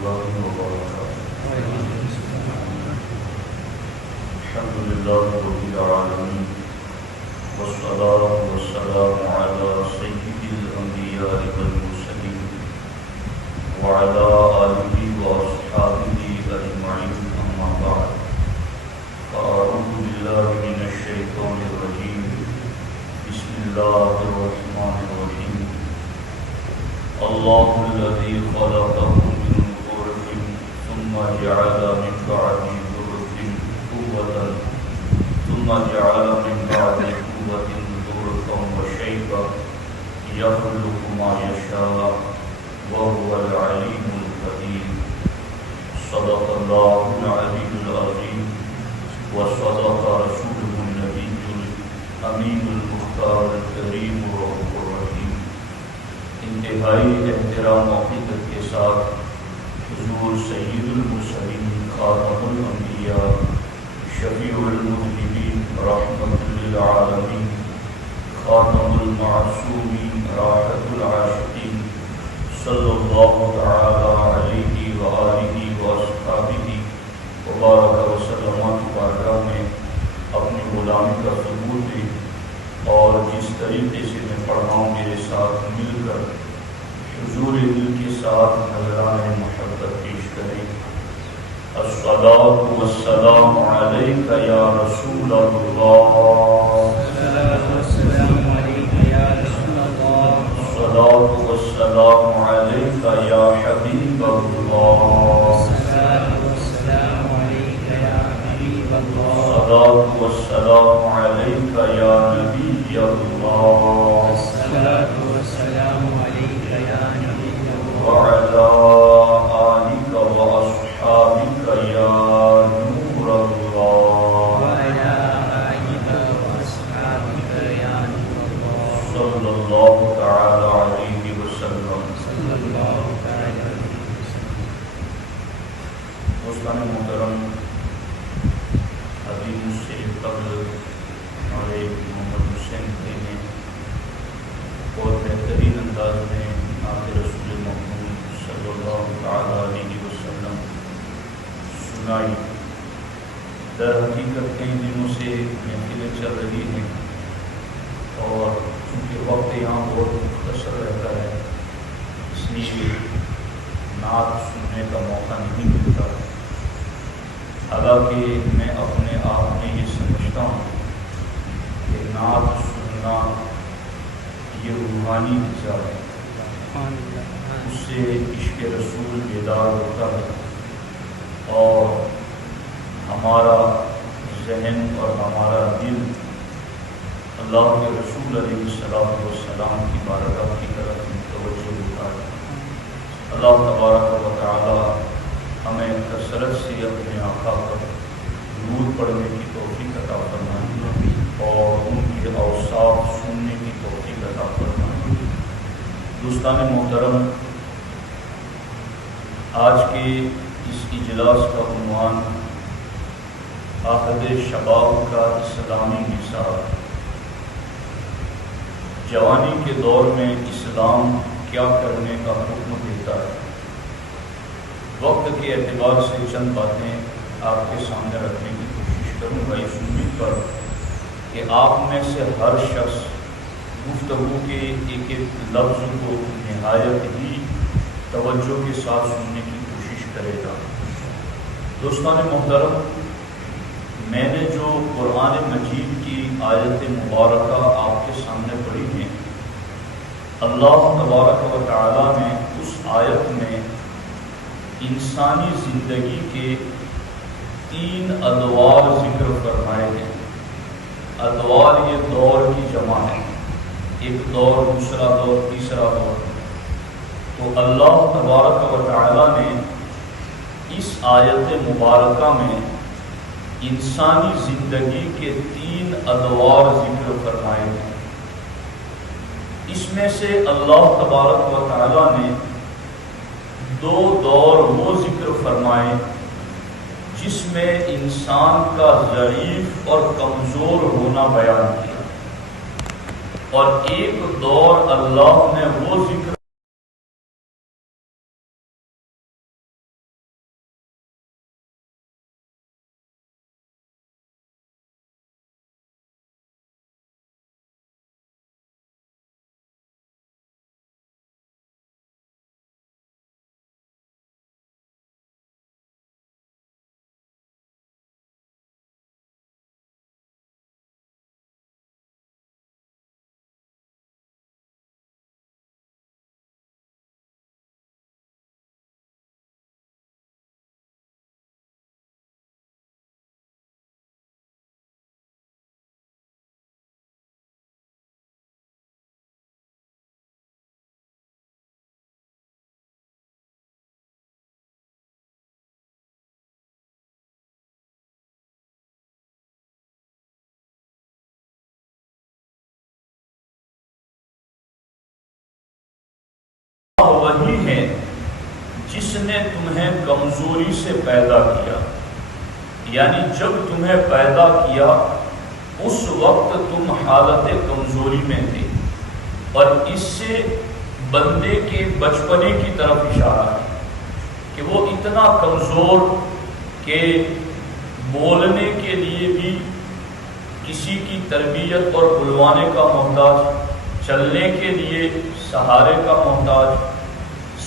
الله وبركاته. الحمد لله رب العالمين، والصلاة والسلام على سيد الأنبياء والمرسلين وعلى آله وأصحابه أجمعين، أما بعد، فأعوذ بالله من الشيطان الرجيم. بسم الله الرحمن الرحيم. الله الذي خلقكم من ضعف ثم جعل من بعد ضعف قوة ثم جعل من بعد قوة ضعفا وشيبا يخلق ما يشاء وهو العليم القدير. صدق الله العلي العظيم وصدق رسوله النبي الأمين المختار الكريم الرؤوف الرحيم. انتہائی احترام و عقیدت کے ساتھ حضور سید المرسلین، خاتم الانبیاء، شفیع المذنبین، رحمت للعالمین، خاتم المعصومین، راحت العاشقین، صلی اللہ تعالی علیہ وآلہ واصحابہ وبارک وسلم کی بارگاہ میں اپنی غلامی کا ثبوت دے، اور جس طریقے سے میں پڑھا ہوں میرے ساتھ مل کر حضور دل کے ساتھ نذران محبت پیش کریں. الصلاۃ والسلام علیک یا رسول اللہ، الصلاۃ والسلام علیک یا حبیب اللہ، الصلاۃ والسلام علیک یا نبی اللہ، وعلى آلك وأصحابك يا نور الله، صلى الله تعالى عليه وسلم. دوستان محترم، ابھی مجھ سے قبل ہمارے محمد حسین بھائی نے بہت بہترین انداز میں آپ رسول محمد صلی اللہ تعالی علیہ وسلم سنائی. در حقیقت کئی دنوں سے محفلیں چل رہی ہیں، اور چونکہ وقت یہاں بہت مختصر رہتا ہے، اس لیے نعت سننے کا موقع نہیں ملتا. حالانکہ میں اپنے آپ میں یہ سمجھتا ہوں کہ نعت سننا یہ روحانی غذا ہے، اس سے عشق رسول بیدار ہوتا ہے، اور ہمارا ذہن اور ہمارا دل اللہ کے رسول علیہ السلام کی بارگاہ کی طرف متوجہ ہوتا ہے. اللہ تبارک و تعالی ہمیں کثرت سے اپنے آقا پر درود پڑھنے کی توفیق عطا فرمائے، اور ان کے اوصاف سننے کی توفیق عطا فرمائے. دوستان محترم، آج کے اس اجلاس کا عنوان عہد شباب کا اسلامی نصاب، جوانی کے دور میں اسلام کیا کرنے کا حکم دیتا ہے. وقت کے اعتبار سے چند باتیں آپ کے سامنے رکھنے کی کوشش کروں گا، اس امید پر کہ آپ میں سے ہر شخص گفتگو کے ایک ایک لفظ کو نہایت ہی توجہ کے ساتھ سننے کی کوشش کرے گا. دوستان محترم، میں نے جو قرآن مجید کی آیت مبارکہ آپ کے سامنے پڑھی ہیں، اللہ تبارک و تعالی نے اس آیت میں انسانی زندگی کے 3 ادوار ذکر فرمائے ہیں. ادوار یہ دور کی جمع ہے، ایک دور، دوسرا دور، تیسرا دور. تو اللہ تبارک و تعالی نے اس آیت مبارکہ میں انسانی زندگی کے 3 ادوار ذکر فرمائے ہیں. اس میں سے اللہ تبارک و تعالی نے 2 دور وہ ذکر فرمائے جس میں انسان کا ضعیف اور کمزور ہونا بیان کیا، اور ایک دور اللہ نے وہ ذکر جس نے تمہیں کمزوری سے پیدا کیا، یعنی جب تمہیں پیدا کیا اس وقت تم حالت کمزوری میں تھے، اور اس سے بندے کے بچپنے کی طرف اشارہ ہے کہ وہ اتنا کمزور کہ بولنے کے لیے بھی کسی کی تربیت اور بلوانے کا محتاج، چلنے کے لیے سہارے کا محتاج،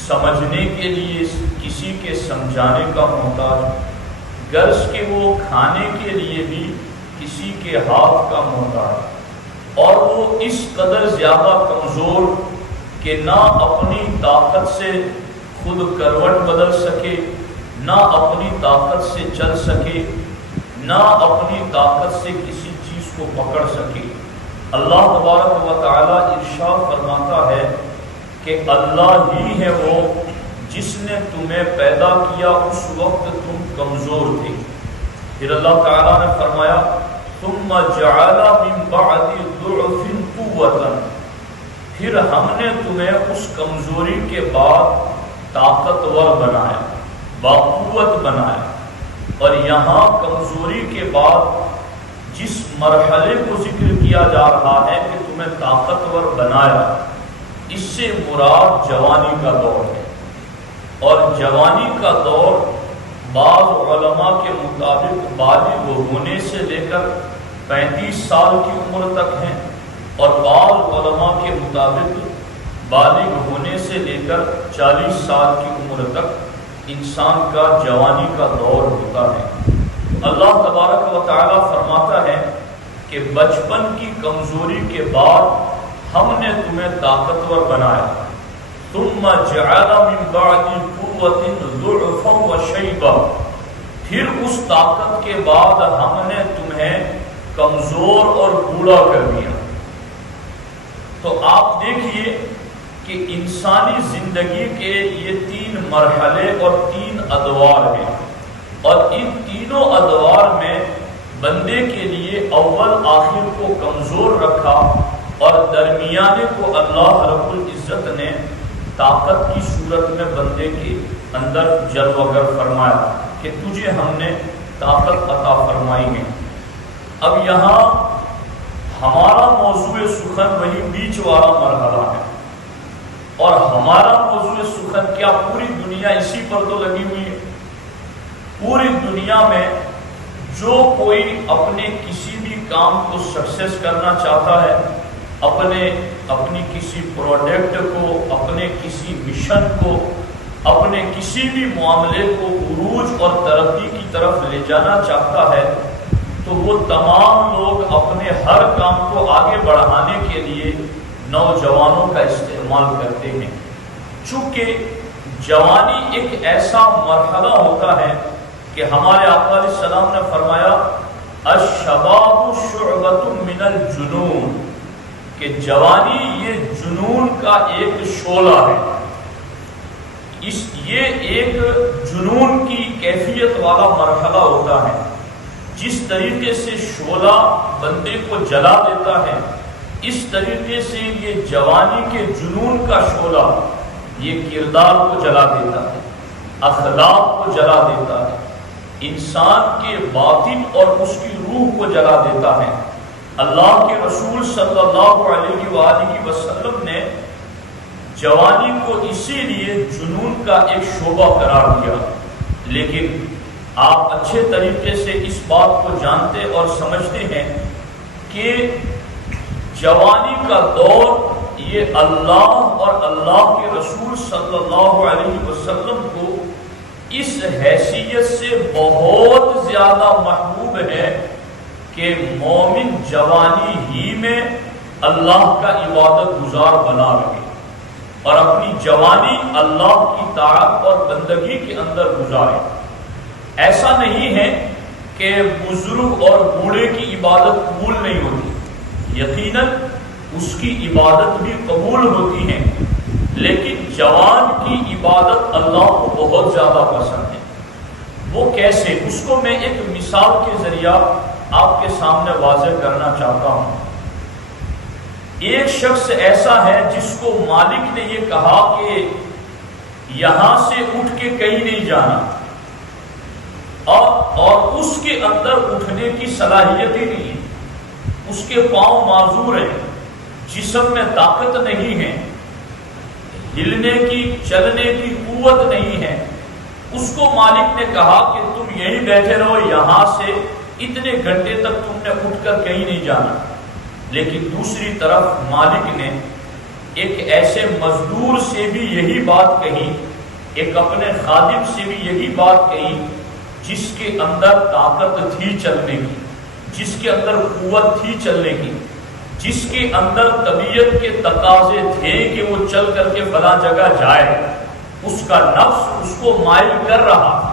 سمجھنے کے لیے کسی کے سمجھانے کا محتاج، غرض کہ وہ کھانے کے لیے بھی کسی کے ہاتھ کا محتاج، اور وہ اس قدر زیادہ کمزور کہ نہ اپنی طاقت سے خود کروٹ بدل سکے، نہ اپنی طاقت سے چل سکے، نہ اپنی طاقت سے کسی چیز کو پکڑ سکے۔ اللہ تبارک و تعالی ارشاد فرماتا ہے کہ اللہ ہی ہے وہ جس نے تمہیں پیدا کیا اس وقت تم کمزور تھے۔ پھر اللہ تعالیٰ نے فرمایا ثم جعل من بعد ضعف قوة، پھر ہم نے تمہیں اس کمزوری کے بعد طاقتور بنایا، باقوت بنایا۔ اور یہاں کمزوری کے بعد جس مرحلے کو ذکر کیا جا رہا ہے کہ تمہیں طاقتور بنایا، اس سے مراد جوانی کا دور ہے، اور جوانی کا دور بعض علماء کے مطابق بالغ ہونے سے لے کر 35 سال کی عمر تک ہے، اور بعض علماء کے مطابق بالغ ہونے سے لے کر 40 سال کی عمر تک انسان کا جوانی کا دور ہوتا ہے۔ اللہ تبارک و تعالیٰ فرماتا ہے کہ بچپن کی کمزوری کے بعد ہم نے تمہیں طاقتور بنایا، ثم جعل من بعد قوة ضعفا وشیبا، پھر اس طاقت کے بعد ہم نے تمہیں کمزور اور بوڑھا کر دیا۔ تو آپ دیکھیے کہ انسانی زندگی کے یہ 3 مرحلے اور 3 ادوار ہیں، اور ان تینوں ادوار میں بندے کے لیے اول آخر کو کمزور رکھا، اور درمیانے کو اللہ رب العزت نے طاقت کی صورت میں بندے کے اندر جلوگر فرمایا کہ تجھے ہم نے طاقت عطا فرمائی ہے۔ اب یہاں ہمارا موضوع سخن وہی بیچ والا مرحلہ ہے، اور ہمارا موضوع سخن کیا پوری دنیا اسی پر تو لگی ہوئی ہے؟ پوری دنیا میں جو کوئی اپنے کسی بھی کام کو سکسیس کرنا چاہتا ہے، اپنی کسی پروڈکٹ کو، اپنے کسی مشن کو، اپنے کسی بھی معاملے کو عروج اور ترقی کی طرف لے جانا چاہتا ہے، تو وہ تمام لوگ اپنے ہر کام کو آگے بڑھانے کے لیے نوجوانوں کا استعمال کرتے ہیں۔ چونکہ جوانی ایک ایسا مرحلہ ہوتا ہے کہ ہمارے آقا علیہ السلام نے فرمایا الشباب شعبۃ من الجنون، کہ جوانی یہ جنون کا ایک شعلہ ہے، یہ ایک جنون کی کیفیت والا مرحلہ ہوتا ہے۔ جس طریقے سے شعلہ بندے کو جلا دیتا ہے، اس طریقے سے یہ جوانی کے جنون کا شعلہ یہ کردار کو جلا دیتا ہے، اخلاق کو جلا دیتا ہے، انسان کے باطن اور اس کی روح کو جلا دیتا ہے۔ اللہ کے رسول صلی اللہ علیہ وآلہ وسلم نے جوانی کو اسی لیے جنون کا ایک شعبہ قرار دیا، لیکن آپ اچھے طریقے سے اس بات کو جانتے اور سمجھتے ہیں کہ جوانی کا دور یہ اللہ اور اللہ کے رسول صلی اللہ علیہ وسلم کو اس حیثیت سے بہت زیادہ محبوب ہے کہ مومن جوانی ہی میں اللہ کا عبادت گزار بنا رہے اور اپنی جوانی اللہ کی طاعت اور بندگی کے اندر گزارے۔ ایسا نہیں ہے کہ بزرگ اور بوڑھے کی عبادت قبول نہیں ہوتی، یقیناً اس کی عبادت بھی قبول ہوتی ہے، لیکن جوان کی عبادت اللہ کو بہت زیادہ پسند ہے۔ وہ کیسے؟ اس کو میں ایک مثال کے ذریعہ آپ کے سامنے واضح کرنا چاہتا ہوں۔ ایک شخص ایسا ہے جس کو مالک نے یہ کہا کہ یہاں سے اٹھ کے کہیں نہیں جانا، اور اس کے اندر اٹھنے کی صلاحیت ہی نہیں ہے، اس کے پاؤں معذور ہیں، جسم میں طاقت نہیں ہے، ہلنے کی چلنے کی قوت نہیں ہے، اس کو مالک نے کہا کہ تم یہیں بیٹھے رہو، یہاں سے اتنے گھنٹے تک تم نے اٹھ کر کہیں نہیں جانا۔ لیکن دوسری طرف مالک نے ایک ایسے مزدور سے بھی یہی بات کہی، ایک اپنے خادم سے بھی یہی بات کہی جس کے اندر طاقت تھی چلنے کی، جس کے اندر قوت تھی چلنے کی، جس کے اندر طبیعت کے تقاضے تھے کہ وہ چل کر کے فلاں جگہ جائے، اس کا نفس اس کو مائل کر رہا،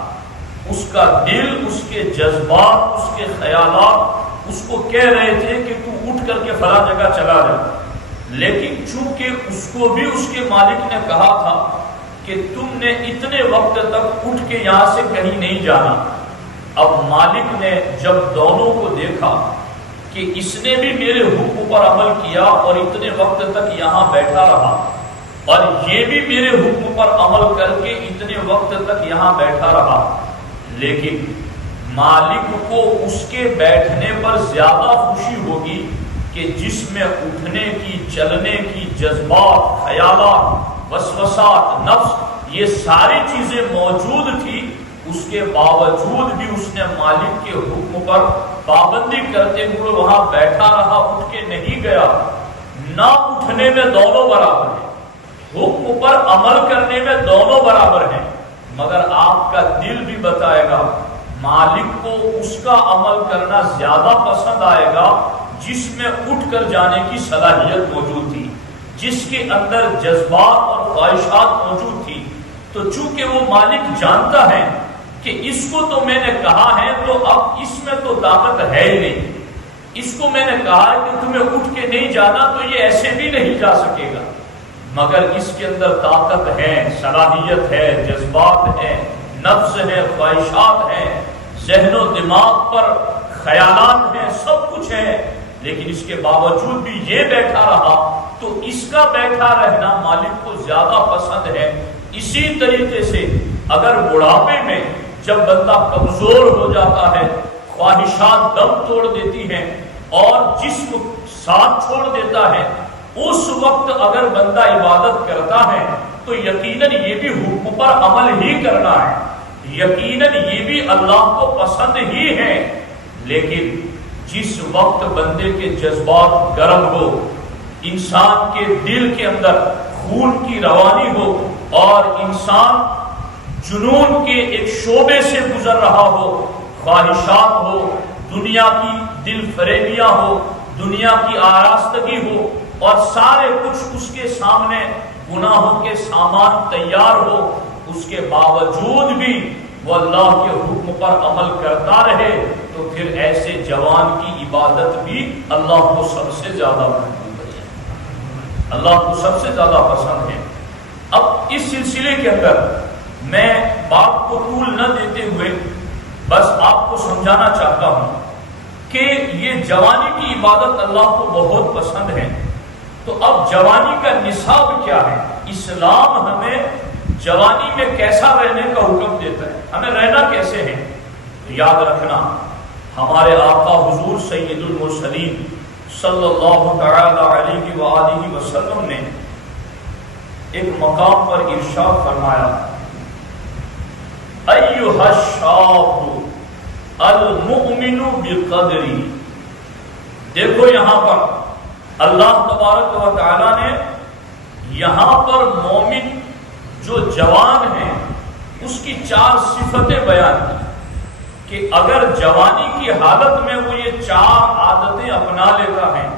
اس کا دل، اس کے جذبات، اس کے خیالات اس کو کہہ رہے تھے کہ تو اٹھ کر کے فلاں جگہ چلا جا۔ لیکن چونکہ اس کو بھی اس کے مالک نے کہا تھا کہ تم نے اتنے وقت تک اٹھ کے یہاں سے کہیں نہیں جانا، اب مالک نے جب دونوں کو دیکھا کہ اس نے بھی میرے حکم پر عمل کیا اور اتنے وقت تک یہاں بیٹھا رہا، اور یہ بھی میرے حکم پر عمل کر کے اتنے وقت تک یہاں بیٹھا رہا، لیکن مالک کو اس کے بیٹھنے پر زیادہ خوشی ہوگی کہ جس میں اٹھنے کی، چلنے کی، جذبات، خیالات، وسوسات، نفس، یہ ساری چیزیں موجود تھی، اس کے باوجود بھی اس نے مالک کے حکم پر پابندی کرتے ہوئے وہاں بیٹھا رہا، اٹھ کے نہیں گیا۔ نہ اٹھنے میں دونوں برابر ہیں، حکم پر عمل کرنے میں دونوں برابر ہیں، مگر آپ کا دل بھی بتائے گا مالک کو اس کا عمل کرنا زیادہ پسند آئے گا جس میں اٹھ کر جانے کی صلاحیت موجود تھی، جس کے اندر جذبات اور خواہشات موجود تھی۔ تو چونکہ وہ مالک جانتا ہے کہ اس کو تو میں نے کہا ہے تو اب اس میں تو طاقت ہے ہی نہیں، اس کو میں نے کہا ہے کہ تمہیں اٹھ کے نہیں جانا تو یہ ایسے بھی نہیں جا سکے گا، مگر اس کے اندر طاقت ہے، صلاحیت ہے، جذبات ہے، نفس ہے، خواہشات ہیں، ذہن و دماغ پر خیالات ہیں، سب کچھ ہے، لیکن اس کے باوجود بھی یہ بیٹھا رہا تو اس کا بیٹھا رہنا مالک کو زیادہ پسند ہے۔ اسی طریقے سے اگر بڑھاپے میں جب بندہ کمزور ہو جاتا ہے، خواہشات دم توڑ دیتی ہیں اور جسم ساتھ چھوڑ دیتا ہے، اس وقت اگر بندہ عبادت کرتا ہے تو یقیناً یہ بھی حکم پر عمل ہی کرنا ہے، یقیناً یہ بھی اللہ کو پسند ہی ہے۔ لیکن جس وقت بندے کے جذبات گرم ہو، انسان کے دل کے اندر خون کی روانی ہو اور انسان جنون کے ایک شعبے سے گزر رہا ہو، خواہشات ہو، دنیا کی دل فریبیاں ہو، دنیا کی آراستگی ہو اور سارے کچھ اس کے سامنے گناہوں کے سامان تیار ہو، اس کے باوجود بھی وہ اللہ کے حکم پر عمل کرتا رہے، تو پھر ایسے جوان کی عبادت بھی اللہ کو سب سے زیادہ محبوب ہے، اللہ کو سب سے زیادہ پسند ہے۔ اب اس سلسلے کے اندر میں بات کو طول نہ دیتے ہوئے بس آپ کو سمجھانا چاہتا ہوں کہ یہ جوانی کی عبادت اللہ کو بہت پسند ہے۔ تو اب جوانی کا نصاب کیا ہے؟ اسلام ہمیں جوانی میں کیسا رہنے کا حکم دیتا ہے، ہمیں رہنا کیسے ہے؟ تو یاد رکھنا، ہمارے آقا حضور سید المرسلین صلی اللہ تعالی علیہ وآلہ وسلم نے ایک مقام پر ارشاد فرمایا، ایھا الشاب المؤمن بقدری۔ دیکھو یہاں پر اللہ تبارک و تعالی نے یہاں پر مومن جو جوان ہیں اس کی 4 صفتیں بیان کی کہ اگر جوانی کی حالت میں وہ یہ 4 عادتیں اپنا لیتا ہے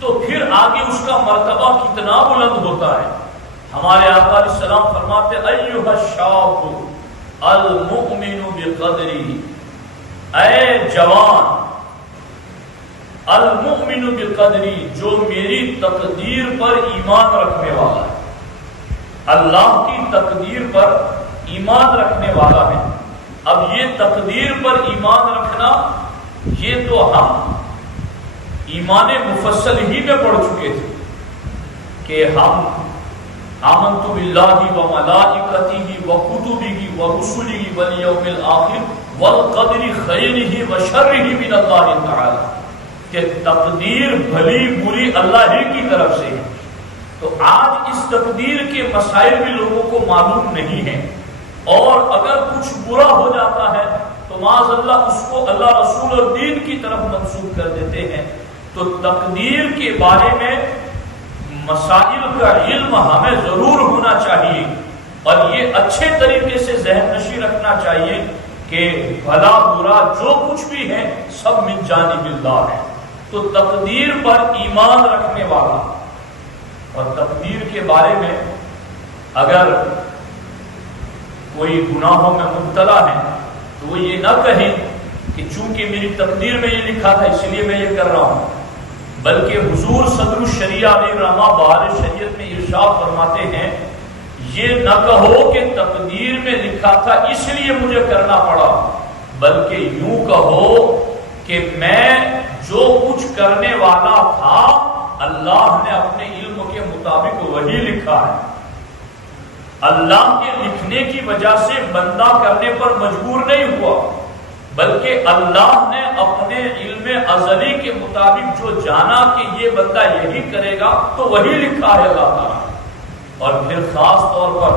تو پھر آگے اس کا مرتبہ کتنا بلند ہوتا ہے۔ ہمارے آقا علیہ السلام فرماتے ایھا الشاب المؤمن بقدری، اے جوان، المؤمن بقدری، جو میری تقدیر پر ایمان رکھنے والا ہے، اللہ کی تقدیر پر ایمان رکھنے والا ہے۔ اب یہ تقدیر پر ایمان رکھنا، یہ تو ہم ایمان مفصل ہی میں پڑھ چکے تھے کہ ہم آمنت باللہ وملائکتہ وکتبہ ورسلہ والیوم الآخر والقدر خیرہ وشرہ من اللہ تعالی، کہ تقدیر بھلی بری اللہ ہی کی طرف سے ہے۔ تو آج اس تقدیر کے مسائل بھی لوگوں کو معلوم نہیں ہیں، اور اگر کچھ برا ہو جاتا ہے تو معاذ اللہ اس کو اللہ رسول اور دین کی طرف منسوب کر دیتے ہیں۔ تو تقدیر کے بارے میں مسائل کا علم ہمیں ضرور ہونا چاہیے، اور یہ اچھے طریقے سے ذہن نشی رکھنا چاہیے کہ بھلا برا جو کچھ بھی ہے سب من جانب اللہ ہے۔ تو تقدیر پر ایمان رکھنے والا، اور تقدیر کے بارے میں اگر کوئی گناہوں میں مبتلا ہے تو وہ یہ نہ کہیں کہ چونکہ میری تقدیر میں یہ لکھا تھا اس لیے میں یہ کر رہا ہوں، بلکہ حضور صدر الشریعہ علیہ رحمہ بہار شریعت میں ارشاد فرماتے ہیں یہ نہ کہو کہ تقدیر میں لکھا تھا اس لیے مجھے کرنا پڑا، بلکہ یوں کہو کہ میں جو کچھ کرنے والا تھا اللہ نے اپنے علم کے مطابق وہی لکھا ہے۔ اللہ کے لکھنے کی وجہ سے بندہ کرنے پر مجبور نہیں ہوا، بلکہ اللہ نے اپنے علم ازلی کے مطابق جو جانا کہ یہ بندہ یہی کرے گا تو وہی لکھا ہے اللہ تعالیٰ۔ اور پھر خاص طور پر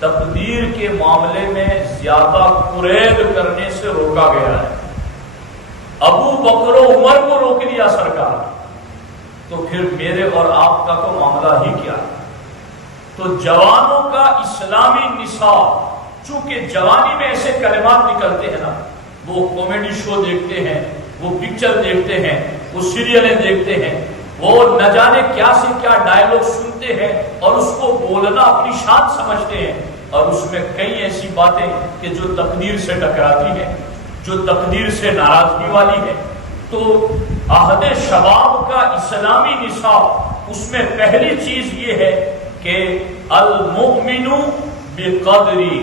تقدیر کے معاملے میں زیادہ قرید کرنے سے روکا گیا ہے۔ ابو بکر و عمر کو روک دیا سرکار، تو پھر میرے اور آپ کا تو معاملہ ہی کیا ہے۔ تو جوانوں کا اسلامی نصاب، چونکہ جوانی میں ایسے کلمات نکلتے ہیں نا، وہ کامیڈی شو دیکھتے ہیں، وہ پکچر دیکھتے ہیں، وہ سیریلیں دیکھتے ہیں، وہ نہ جانے کیا سے کیا ڈائلاگ سنتے ہیں اور اس کو بولنا اپنی شان سمجھتے ہیں، اور اس میں کئی ایسی باتیں کہ جو تقدیر سے ٹکراتی ہیں، جو تقدیر سے ناراضگی والی ہے۔ تو عہد شباب کا اسلامی نصاب، اس میں پہلی چیز یہ ہے کہ المؤمن بقدری،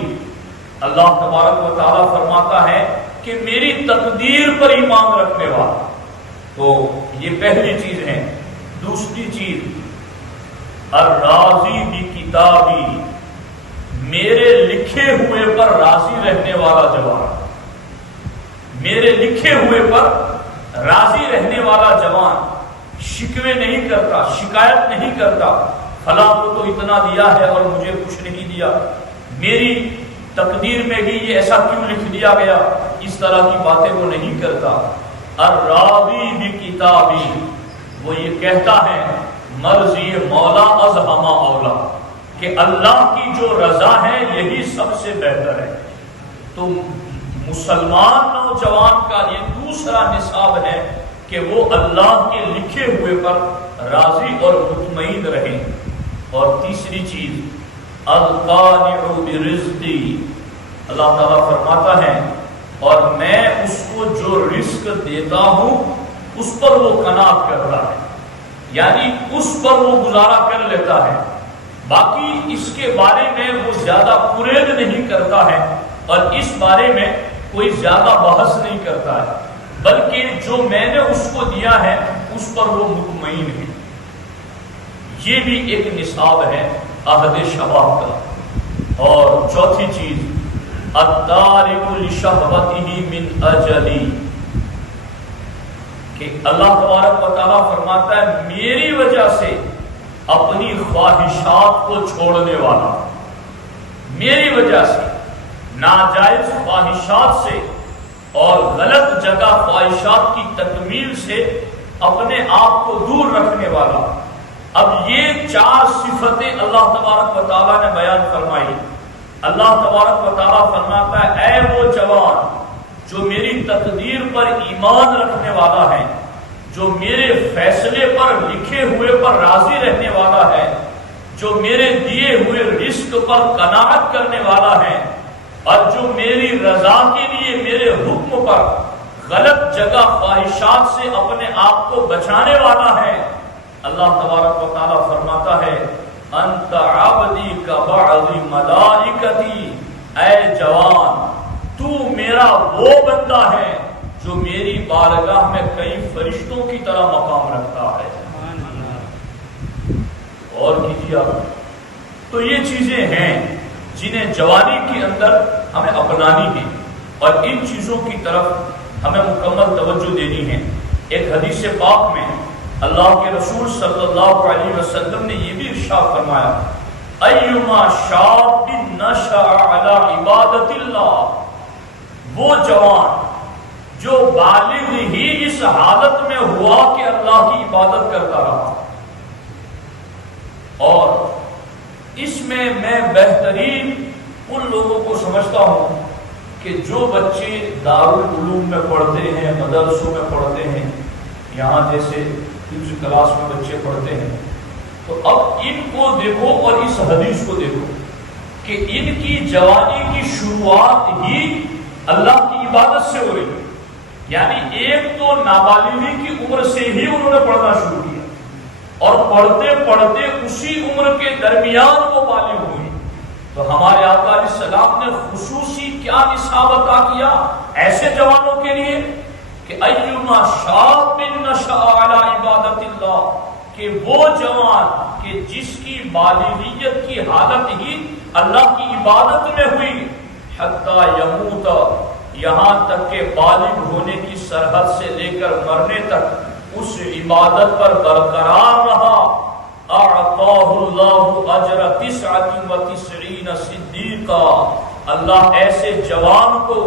اللہ تبارک و تعالیٰ فرماتا ہے کہ میری تقدیر پر ایمان رکھنے والا۔ تو یہ پہلی چیز ہے۔ دوسری چیز الراضی بکتابی، میرے لکھے ہوئے پر راضی رہنے والا جوان، میرے لکھے ہوئے پر راضی رہنے والا جوان، شکوے نہیں کرتا، شکایت نہیں کرتا، فلاں کو تو اتنا دیا ہے اور مجھے کچھ نہیں دیا، میری تقدیر میں بھی یہ ایسا کیوں لکھ دیا گیا، اس طرح کی باتیں وہ نہیں کرتا۔ الراضی بکتابی، وہ یہ کہتا ہے مرضی مولا از ہما اولا، کہ اللہ کی جو رضا ہے یہی سب سے بہتر ہے۔ تو مسلمان نوجوان کا یہ دوسرا نصاب ہے کہ وہ اللہ کے لکھے ہوئے پر راضی اور مطمئن رہیں۔ اور تیسری چیز القانع برزقی، اللہ تعالیٰ فرماتا ہے اور میں اس کو جو رزق دیتا ہوں اس پر وہ قناعت کرتا ہے، یعنی اس پر وہ گزارا کر لیتا ہے، باقی اس کے بارے میں وہ زیادہ قرید نہیں کرتا ہے، اور اس بارے میں کوئی زیادہ بحث نہیں کرتا ہے، بلکہ جو میں نے اس کو دیا ہے اس پر وہ مطمئن ہے۔ یہ بھی ایک نصاب ہے عہد شباب کا۔ اور چوتھی چیز التارک لشہوتہ من اجلی، کہ اللہ تبارک و تعالیٰ فرماتا ہے میری وجہ سے اپنی خواہشات کو چھوڑنے والا، میری وجہ سے ناجائز خواہشات سے اور غلط جگہ خواہشات کی تکمیل سے اپنے آپ کو دور رکھنے والا۔ اب یہ چار صفتیں اللہ تبارک و تعالیٰ نے بیان فرمائی۔ اللہ تبارک و تعالیٰ فرماتا ہے اے وہ جوان جو میری تقدیر پر ایمان رکھنے والا ہے، جو میرے فیصلے پر لکھے ہوئے پر راضی رہنے والا ہے، جو میرے دیے ہوئے رزق پر قناعت کرنے والا ہے، اور جو میری رضا کے لیے میرے حکم پر غلط جگہ خواہشات سے اپنے آپ کو بچانے والا ہے، اللہ تبارک و تعالیٰ فرماتا ہے انت عبدی کبعض ملائکتی، اے جوان تو میرا وہ بندہ ہے جو میری بارگاہ میں کئی فرشتوں کی طرح مقام رکھتا ہے۔ اور کیجیے آپ تو یہ چیزیں ہیں جنہیں جوانی کے اندر ہمیں اپنانی ہے اور ان چیزوں کی طرف ہمیں مکمل توجہ دینی ہے۔ ایک حدیث پاک میں اللہ کے رسول صلی اللہ علیہ وسلم نے یہ بھی ارشاد فرمایا، ایما شاب نشأ علی عبادت اللہ، وہ جوان جو بالغ ہی اس حالت میں ہوا کہ اللہ کی عبادت کرتا رہا۔ اور اس میں بہترین ان لوگوں کو سمجھتا ہوں کہ جو بچے دارالعلوم میں پڑھتے ہیں، مدرسوں میں پڑھتے ہیں، یہاں جیسے کچھ کلاس میں بچے پڑھتے ہیں، تو اب ان کو دیکھو اور اس حدیث کو دیکھو کہ ان کی جوانی کی شروعات ہی اللہ کی عبادت سے ہو رہی ہے۔ یعنی ایک تو نابالغی کی عمر سے ہی انہوں نے پڑھنا شروع کیا اور پڑھتے پڑھتے اسی عمر کے درمیان وہ بالغ ہوئی۔ تو ہمارے آقا علیہ السلام نے خصوصی کیا نصاب عطا کیا ایسے جوانوں کے لیے کہ ایما شاب نشأ علی عبادت اللہ، کہ وہ جوان کہ جس کی بالغیت کی حالت ہی اللہ کی عبادت میں ہوئی، حتی یموت، یہاں تک کہ بالغ ہونے کی سرحد سے لے کر مرنے تک اس عبادت پر برقرار رہا، اعطاہ اللہ اجر 99 صدیقا، اللہ ایسے جوان کو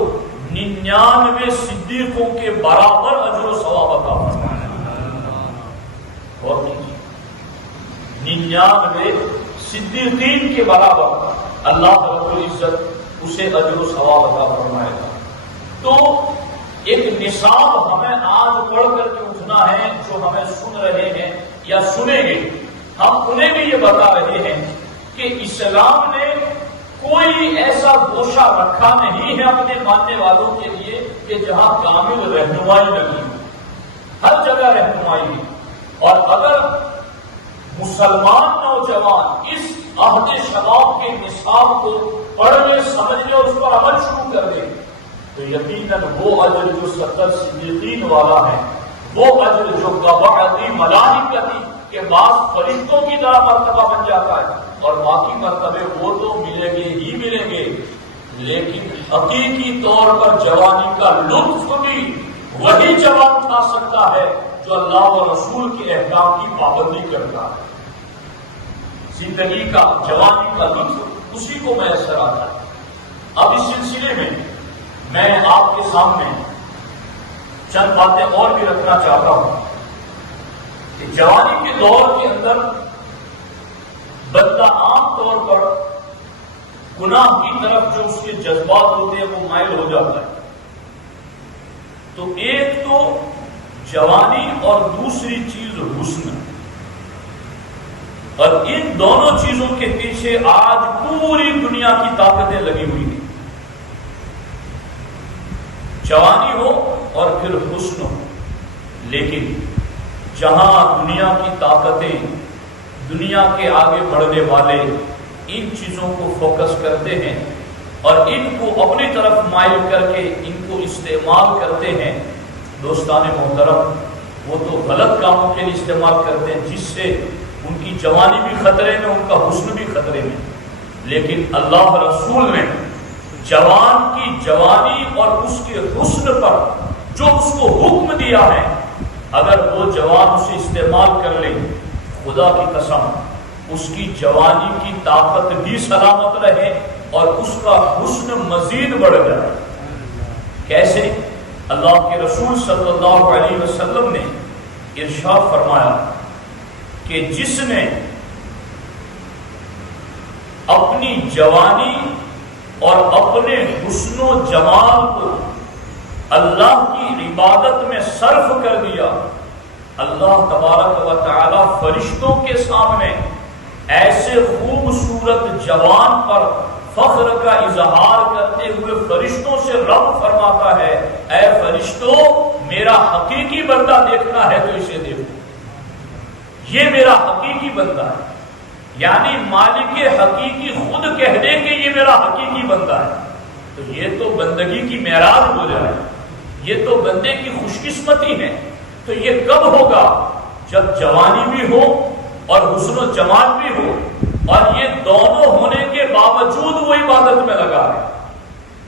99 صدیقوں کے برابر اجر و ثواب عطا فرمائے۔ اور 99 صدیقین کے برابر اللہ رب العزت اسے اجر و ثواب عطا فرمائے گا۔ تو ایک نصاب ہمیں آج پڑھ کر کے اٹھنا ہے، جو ہمیں سن رہے ہیں یا سنیں گے، ہم انہیں بھی یہ بتا رہے ہیں کہ اسلام نے کوئی ایسا گوشہ رکھا نہیں ہے اپنے ماننے والوں کے لیے کہ جہاں کامل رہنمائی لگی، ہر جگہ رہنمائی ہے۔ اور اگر مسلمان نوجوان اس عہد شباب کے نصاب کو پڑھنے سمجھنے اور اس پر عمل شروع کر دیں تو یقیناً وہ اجر جو 70 صدیقین والا ہے، وہ اجر جو قواعد ملائکتی کے بعض فرشتوں کی طرح مرتبہ بن جاتا ہے، اور باقی مرتبے وہ تو ملیں گے ہی ملیں گے، لیکن حقیقی طور پر جوانی کا لطف بھی وہی جوان اٹھا سکتا ہے جو اللہ و رسول کے احکام کی پابندی کرتا ہے۔ زندگی کا، جوانی کا لطف اسی کو میسر آتا ہے۔ اب اس سلسلے میں میں آپ کے سامنے چند باتیں اور بھی رکھنا چاہتا ہوں کہ جوانی کے دور کے اندر بندہ عام طور پر گناہ کی طرف جو اس کے جذبات ہوتے ہیں وہ مائل ہو جاتا ہے۔ تو ایک تو جوانی اور دوسری چیز حسن، اور ان دونوں چیزوں کے پیچھے آج پوری دنیا کی طاقتیں لگی ہوئی ہیں۔ جوانی ہو اور پھر حسن ہو، لیکن جہاں دنیا کی طاقتیں، دنیا کے آگے بڑھنے والے ان چیزوں کو فوکس کرتے ہیں اور ان کو اپنی طرف مائل کر کے ان کو استعمال کرتے ہیں، دوستان محترم وہ تو غلط کاموں کے لیے استعمال کرتے ہیں جس سے ان کی جوانی بھی خطرے میں، ان کا حسن بھی خطرے میں۔ لیکن اللہ رسول نے جوان کی جوانی اور اس کے حسن پر جو اس کو حکم دیا ہے، اگر وہ جوان اسے استعمال کر لے، خدا کی قسم اس کی جوانی کی طاقت بھی سلامت رہے اور اس کا حسن مزید بڑھ جائے۔ کیسے؟ اللہ کے رسول صلی اللہ علیہ وسلم نے ارشاد فرمایا کہ جس نے اپنی جوانی اور اپنے حسن و جمال کو اللہ کی عبادت میں صرف کر دیا، اللہ تبارک و تعالی فرشتوں کے سامنے ایسے خوبصورت جوان پر فخر کا اظہار کرتے ہوئے فرشتوں سے رب فرماتا ہے، اے فرشتوں میرا حقیقی بندہ دیکھنا ہے تو اسے دیکھو، یہ میرا حقیقی بندہ ہے۔ یعنی مالک حقیقی خود کہہ دے کہ یہ میرا حقیقی بندہ ہے، تو یہ تو بندگی کی معراج ہو جائے، یہ تو بندے کی خوش قسمتی ہے۔ تو یہ کب ہوگا؟ جب جوانی بھی ہو اور حسن و جمال بھی ہو اور یہ دونوں ہونے کے باوجود وہ عبادت میں لگا ہے،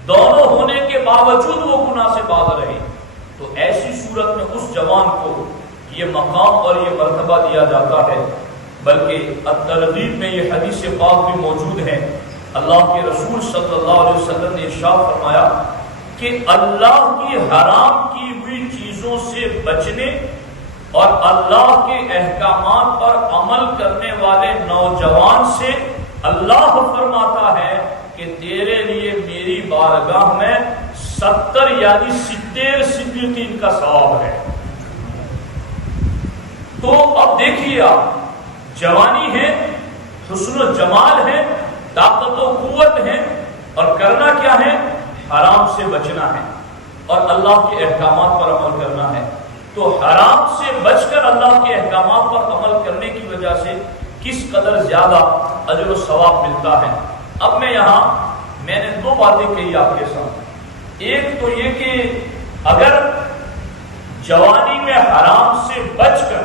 دونوں ہونے کے باوجود وہ گناہ سے باز رہے، تو ایسی صورت میں اس جوان کو یہ مقام اور یہ مرتبہ دیا جاتا ہے۔ بلکہ الترغیب میں یہ حدیث پاک بھی موجود ہے، اللہ کے رسول صلی اللہ علیہ وسلم نے ارشاد فرمایا کہ اللہ کی حرام کی ہوئی چیزوں سے بچنے اور اللہ کے احکامات پر عمل کرنے والے نوجوان سے اللہ فرماتا ہے کہ تیرے لیے میری بارگاہ میں 70 یعنی 70 صدیقین کا ثواب ہے۔ تو اب دیکھیے آپ، جوانی ہے، حسن و جمال ہے، طاقت و قوت ہے، اور کرنا کیا ہے؟ حرام سے بچنا ہے اور اللہ کے احکامات پر عمل کرنا ہے۔ تو حرام سے بچ کر اللہ کے احکامات پر عمل کرنے کی وجہ سے کس قدر زیادہ اجر و ثواب ملتا ہے۔ اب میں نے دو باتیں کہی آپ کے ساتھ، ایک تو یہ کہ اگر جوانی میں حرام سے بچ کر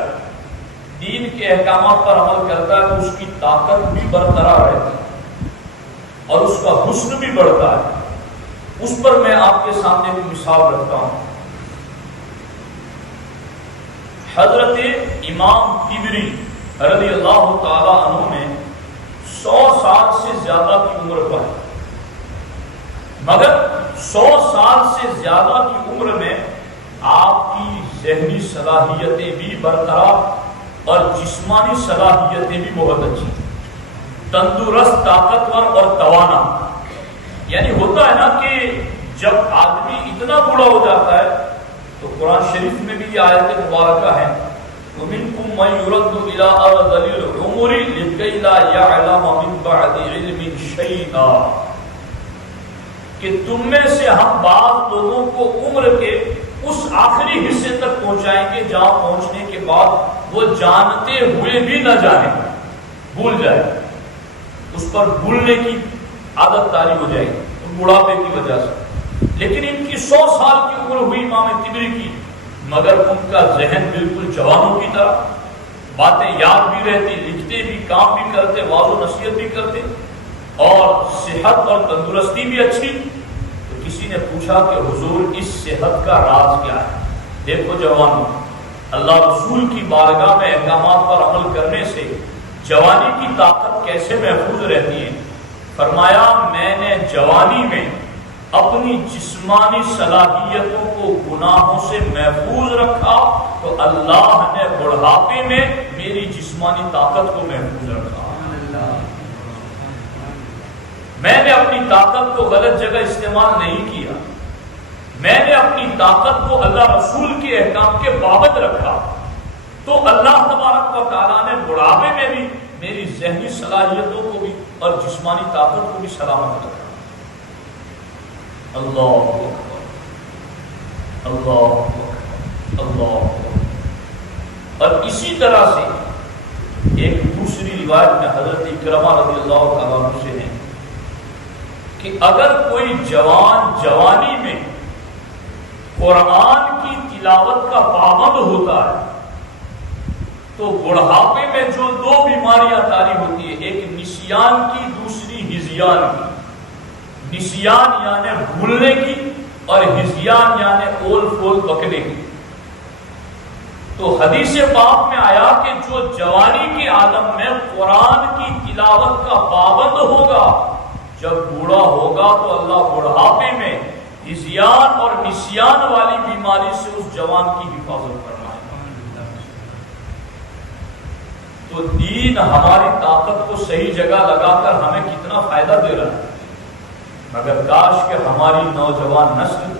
دین کے احکامات پر عمل کرتا ہے تو اس کی طاقت بھی برقرار رہتی ہے اور اس کا حسن بھی بڑھتا ہے۔ اس پر میں آپ کے سامنے بھی مثال رکھتا ہوں۔ حضرت امام طبری رضی اللہ تعالی عنہ نے 100 سال سے زیادہ کی عمر پائی، مگر 100 سال سے زیادہ کی عمر میں آپ کی ذہنی صلاحیتیں بھی برقرار اور جسمانی صلاحیتیں بھی بہت اچھی، تندرست، طاقتور اور توانا۔ یعنی ہوتا ہے نا کہ جب آدمی اتنا بوڑھا ہو جاتا ہے تو قرآن شریف میں بھی یہ آیت مبارکہ ہے، وَمِنْكُمْ مَنْ يُرَدُّ إِلَىٰ أَرْذَلِ الْعُمُرِ لِكَيْ لَا يَعْلَمَ مِنْ بَعْدِ عِلْمٍ شَيْئًا، کہ تم میں سے ہم بعض لوگوں کو عمر کے اس آخری حصے تک پہنچائیں گے جہاں پہنچنے کے بعد وہ جانتے ہوئے بھی نہ جانے، بھول جائے، اس پر بھولنے کی عادت طاری ہو جائے گی بڑھاپے کی وجہ سے۔ لیکن ان کی 100 سال کی عمر ہوئی امام طبری کی، مگر ان کا ذہن بالکل جوانوں کی طرح، باتیں یاد بھی رہتی، لکھتے بھی، کام بھی کرتے، واعظ و نصیحت بھی کرتے، اور صحت اور تندرستی بھی اچھی۔ تو کسی نے پوچھا کہ حضور اس صحت کا راز کیا ہے؟ دیکھو جوانوں، اللہ رسول کی بارگاہ میں احکامات پر عمل کرنے سے جوانی کی طاقت کیسے محفوظ رہتی ہے؟ فرمایا میں نے جوانی میں اپنی جسمانی صلاحیتوں کو گناہوں سے محفوظ رکھا تو اللہ نے بڑھاپے میں میری جسمانی طاقت کو محفوظ رکھا۔ میں نے اپنی طاقت کو غلط جگہ استعمال نہیں کیا، میں نے اپنی طاقت کو اللہ رسول کے احکام کے بابت رکھا، تو اللہ تبارک و تعالیٰ نے بڑھاپے میں بھی میری ذہنی صلاحیتوں کو بھی اور جسمانی طاقت کو بھی سلامت رکھا۔ اللہ اکبر، اللہ اکبر، اللہ اکبر۔ اور اسی طرح سے ایک دوسری روایت میں حضرت اکرمہ رضی اللہ تعالیٰ عنہ سے ہے کہ اگر کوئی جوان جوانی میں قرآن کی تلاوت کا پابند ہوتا ہے تو بڑھاپے میں جو دو بیماریاں طاری ہوتی ہیں، ایک نسیان کی، دوسری ہذیان کی۔ نسیان یعنی بھولنے کی اور ہذیان یعنی اول فول پکنے کی۔ تو حدیث پاک میں آیا کہ جو جوانی کے عالم میں قرآن کی تلاوت کا پابند ہوگا، جب بوڑھا ہوگا تو اللہ بڑھاپے میں ہذیان اور نسیان والی بیماری سے اس جوان کی حفاظت فرمائے۔ تو دین ہماری طاقت کو صحیح جگہ لگا کر ہمیں کتنا فائدہ دے رہا ہے، مگر کاش کہ ہماری نوجوان نسل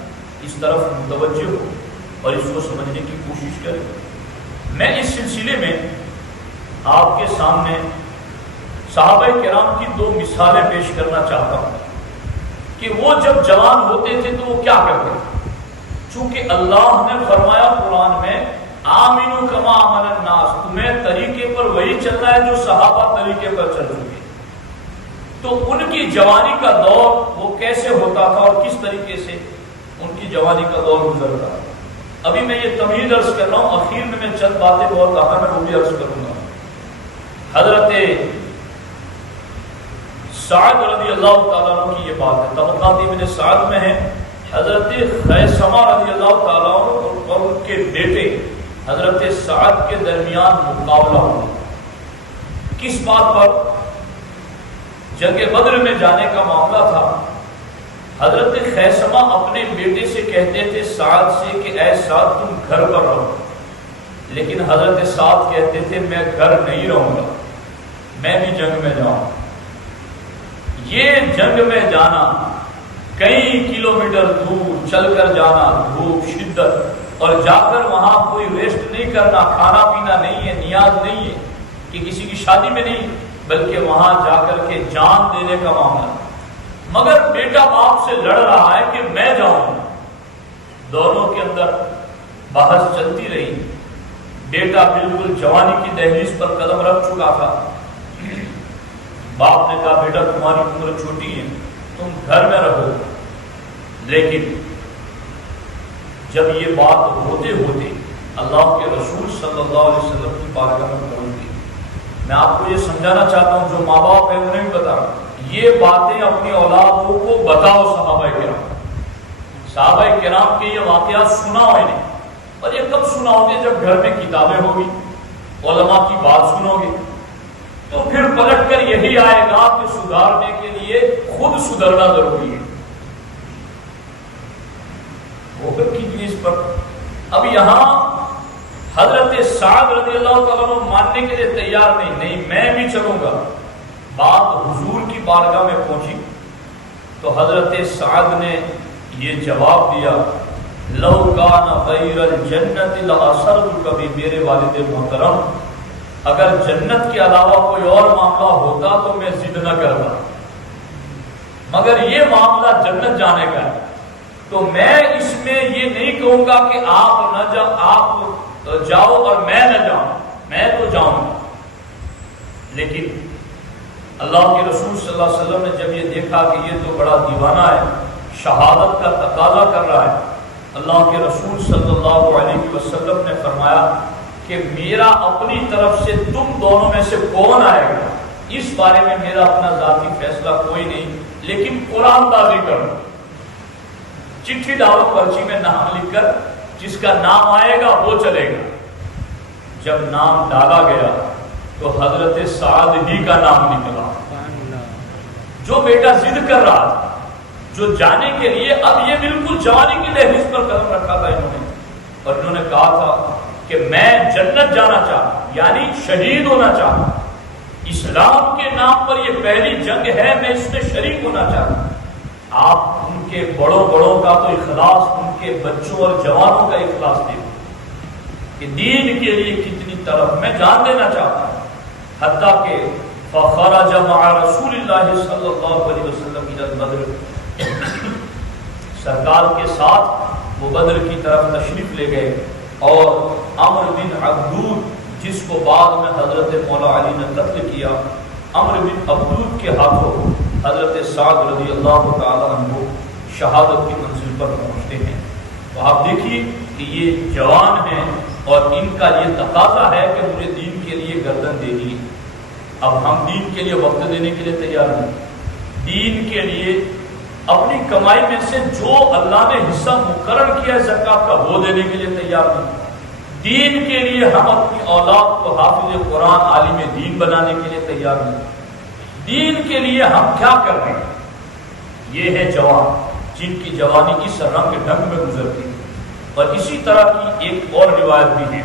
اس طرف متوجہ ہو اور اس کو سمجھنے کی کوشش کرے۔ میں اس سلسلے میں آپ کے سامنے صحابہ کرام کی دو مثالیں پیش کرنا چاہتا ہوں کہ وہ جب جوان ہوتے تھے تو وہ کیا کرتے تھے۔ چونکہ اللہ نے فرمایا قرآن میں آمنو کما آمن الناس، تمہیں طریقے پر وہی چلنا ہے جو صحابہ طریقے پر چل چکے۔ تو ان کی جوانی کا دور وہ کیسے ہوتا تھا اور کس طریقے سے ان کی جوانی کا دور گزرتا تھا۔ ابھی میں یہ تمہید عرض کر رہا ہوں، اخیر میں چند باتیں بہت اہم ہیں وہ بھی عرض کروں گا۔ حضرت سعد رضی اللہ تعالیٰ عنہ کی یہ بات ہے، طبقات ابن سعد میں ہے، حضرت خیثمہ رضی اللہ تعالیٰ عنہ اور ان کے بیٹے حضرت سعد کے درمیان مقابلہ ہوا۔ کس بات پر؟ جنگ بدر میں جانے کا معاملہ تھا۔ حضرت خیثمہ اپنے بیٹے سے کہتے تھے سعد سے کہ اے سعد تم گھر پر رہو، لیکن حضرت سعد کہتے تھے میں گھر نہیں رہوں گا، میں بھی جنگ میں جاؤں۔ یہ جنگ میں جانا، کئی کلومیٹر دور چل کر جانا، دھوپ شدت، اور جا کر وہاں کوئی ریسٹ نہیں کرنا، کھانا پینا نہیں ہے، نیاز نہیں ہے کہ کسی کی شادی میں نہیں، بلکہ وہاں جا کر کے جان دینے کا معاملہ۔ مگر بیٹا باپ سے لڑ رہا ہے کہ میں جاؤں۔ دونوں کے اندر بحث چلتی رہی۔ بیٹا بالکل جوانی کی دہلیز پر قدم رکھ چکا تھا۔ باپ نے کہا بیٹا تمہاری عمر چھوٹی ہے، تم گھر میں رہو۔ لیکن جب یہ بات ہوتے ہوتے اللہ کے رسول صلی اللہ علیہ وسلم کی بارگاہ میں پہنچ گئی، میں آپ کو یہ سمجھانا چاہتا ہوں، جو ماں باپ ہیں انہیں بھی بتا رہا ہوں، یہ باتیں اپنی اولادوں کو بتاؤ۔ صحابہ کرام کے یہ واقعات سناؤ انہیں، اور یہ کب سناؤ گے؟ جب گھر میں کتابیں ہوگی، علماء کی بات سنو گے، تو پھر پلٹ کر یہی آئے گا کہ سدھارنے کے لیے خود سدھرنا ضروری ہے۔ وہ کتنی اس پر اب یہاں حضرت سعد رضی اللہ تعالیٰ عنہ ماننے کے لیے تیار نہیں، میں بھی چلوں گا۔ بات حضور کی بارگاہ میں پہنچی تو حضرت سعد نے یہ جواب دیا، لو کان غیر الجنت لاسرتک بھی، میرے والد محترم اگر جنت کے علاوہ کوئی اور معاملہ ہوتا تو میں ضد نہ کرتا، مگر یہ معاملہ جنت جانے کا ہے تو میں اس میں یہ نہیں کہوں گا کہ آپ نہ جاؤ، آپ جاؤ اور میں نہ جاؤں، میں تو جاؤں گا۔ لیکن اللہ کے رسول صلی اللہ علیہ وسلم نے جب یہ دیکھا کہ یہ تو بڑا دیوانہ ہے، شہادت کا تقاضا کر رہا ہے، اللہ کے رسول صلی اللہ علیہ وسلم نے فرمایا کہ میرا اپنی طرف سے تم دونوں میں سے کون آئے گا، اس بارے میں میرا اپنا ذاتی فیصلہ کوئی نہیں، لیکن قرآن دازی کرو، چٹھی ڈالو پرچی میں نام لکھ کر، جس کا نام آئے گا وہ چلے گا۔ جب نام ڈالا گیا تو حضرت سعد ہی کا نام نکلا، جو بیٹا ضد کر رہا تھا، جو جانے کے لیے اب یہ بالکل جوانی کی دہلیز پر قدم رکھا تھا انہوں نے، اور انہوں نے کہا تھا کہ میں جنت جانا چاہتا، یعنی شہید ہونا چاہتا، اسلام کے نام پر یہ پہلی جنگ ہے، میں اس میں شریک ہونا چاہتا۔ آپ ان کے بڑوں کا تو اخلاص، ان کے بچوں اور جوانوں کا اخلاص دیکھو کہ دین کے لیے کتنی طرف میں جان دینا چاہتا ہوں، حتیٰ کہ فخرج مع رسول اللہ صلی اللہ علیہ وسلم الى بدر، سرکار کے ساتھ وہ بدر کی طرف تشریف لے گئے، اور عمرو بن عبدود جس کو بعد میں حضرت مولا علی نے قتل کیا، عمرو بن عبدود کے ہاتھوں حضرت سعد رضی اللہ تعالیٰ عنہ شہادت کی منزل پر پہنچتے ہیں۔ تو آپ دیکھیے کہ یہ جوان ہیں اور ان کا یہ تقاضا ہے کہ مجھے دین کے لیے گردن دینی ہے۔ اب ہم دین کے لیے وقت دینے کے لیے تیار نہیں، دین کے لیے اپنی کمائی میں سے جو اللہ نے حصہ مقرر کیا ہے زکات کا وہ دینے کے لیے تیار نہیں، دین کے لیے ہم اپنی اولاد کو حافظ قرآن عالم دین بنانے کے لیے تیار نہیں، دین کے لیے ہم کیا کر رہے ہیں۔ یہ ہے جوان جن کی جوانی اس رنگ ڈھنگ میں گزرتی ہے۔ اور اسی طرح کی ایک اور روایت بھی ہے،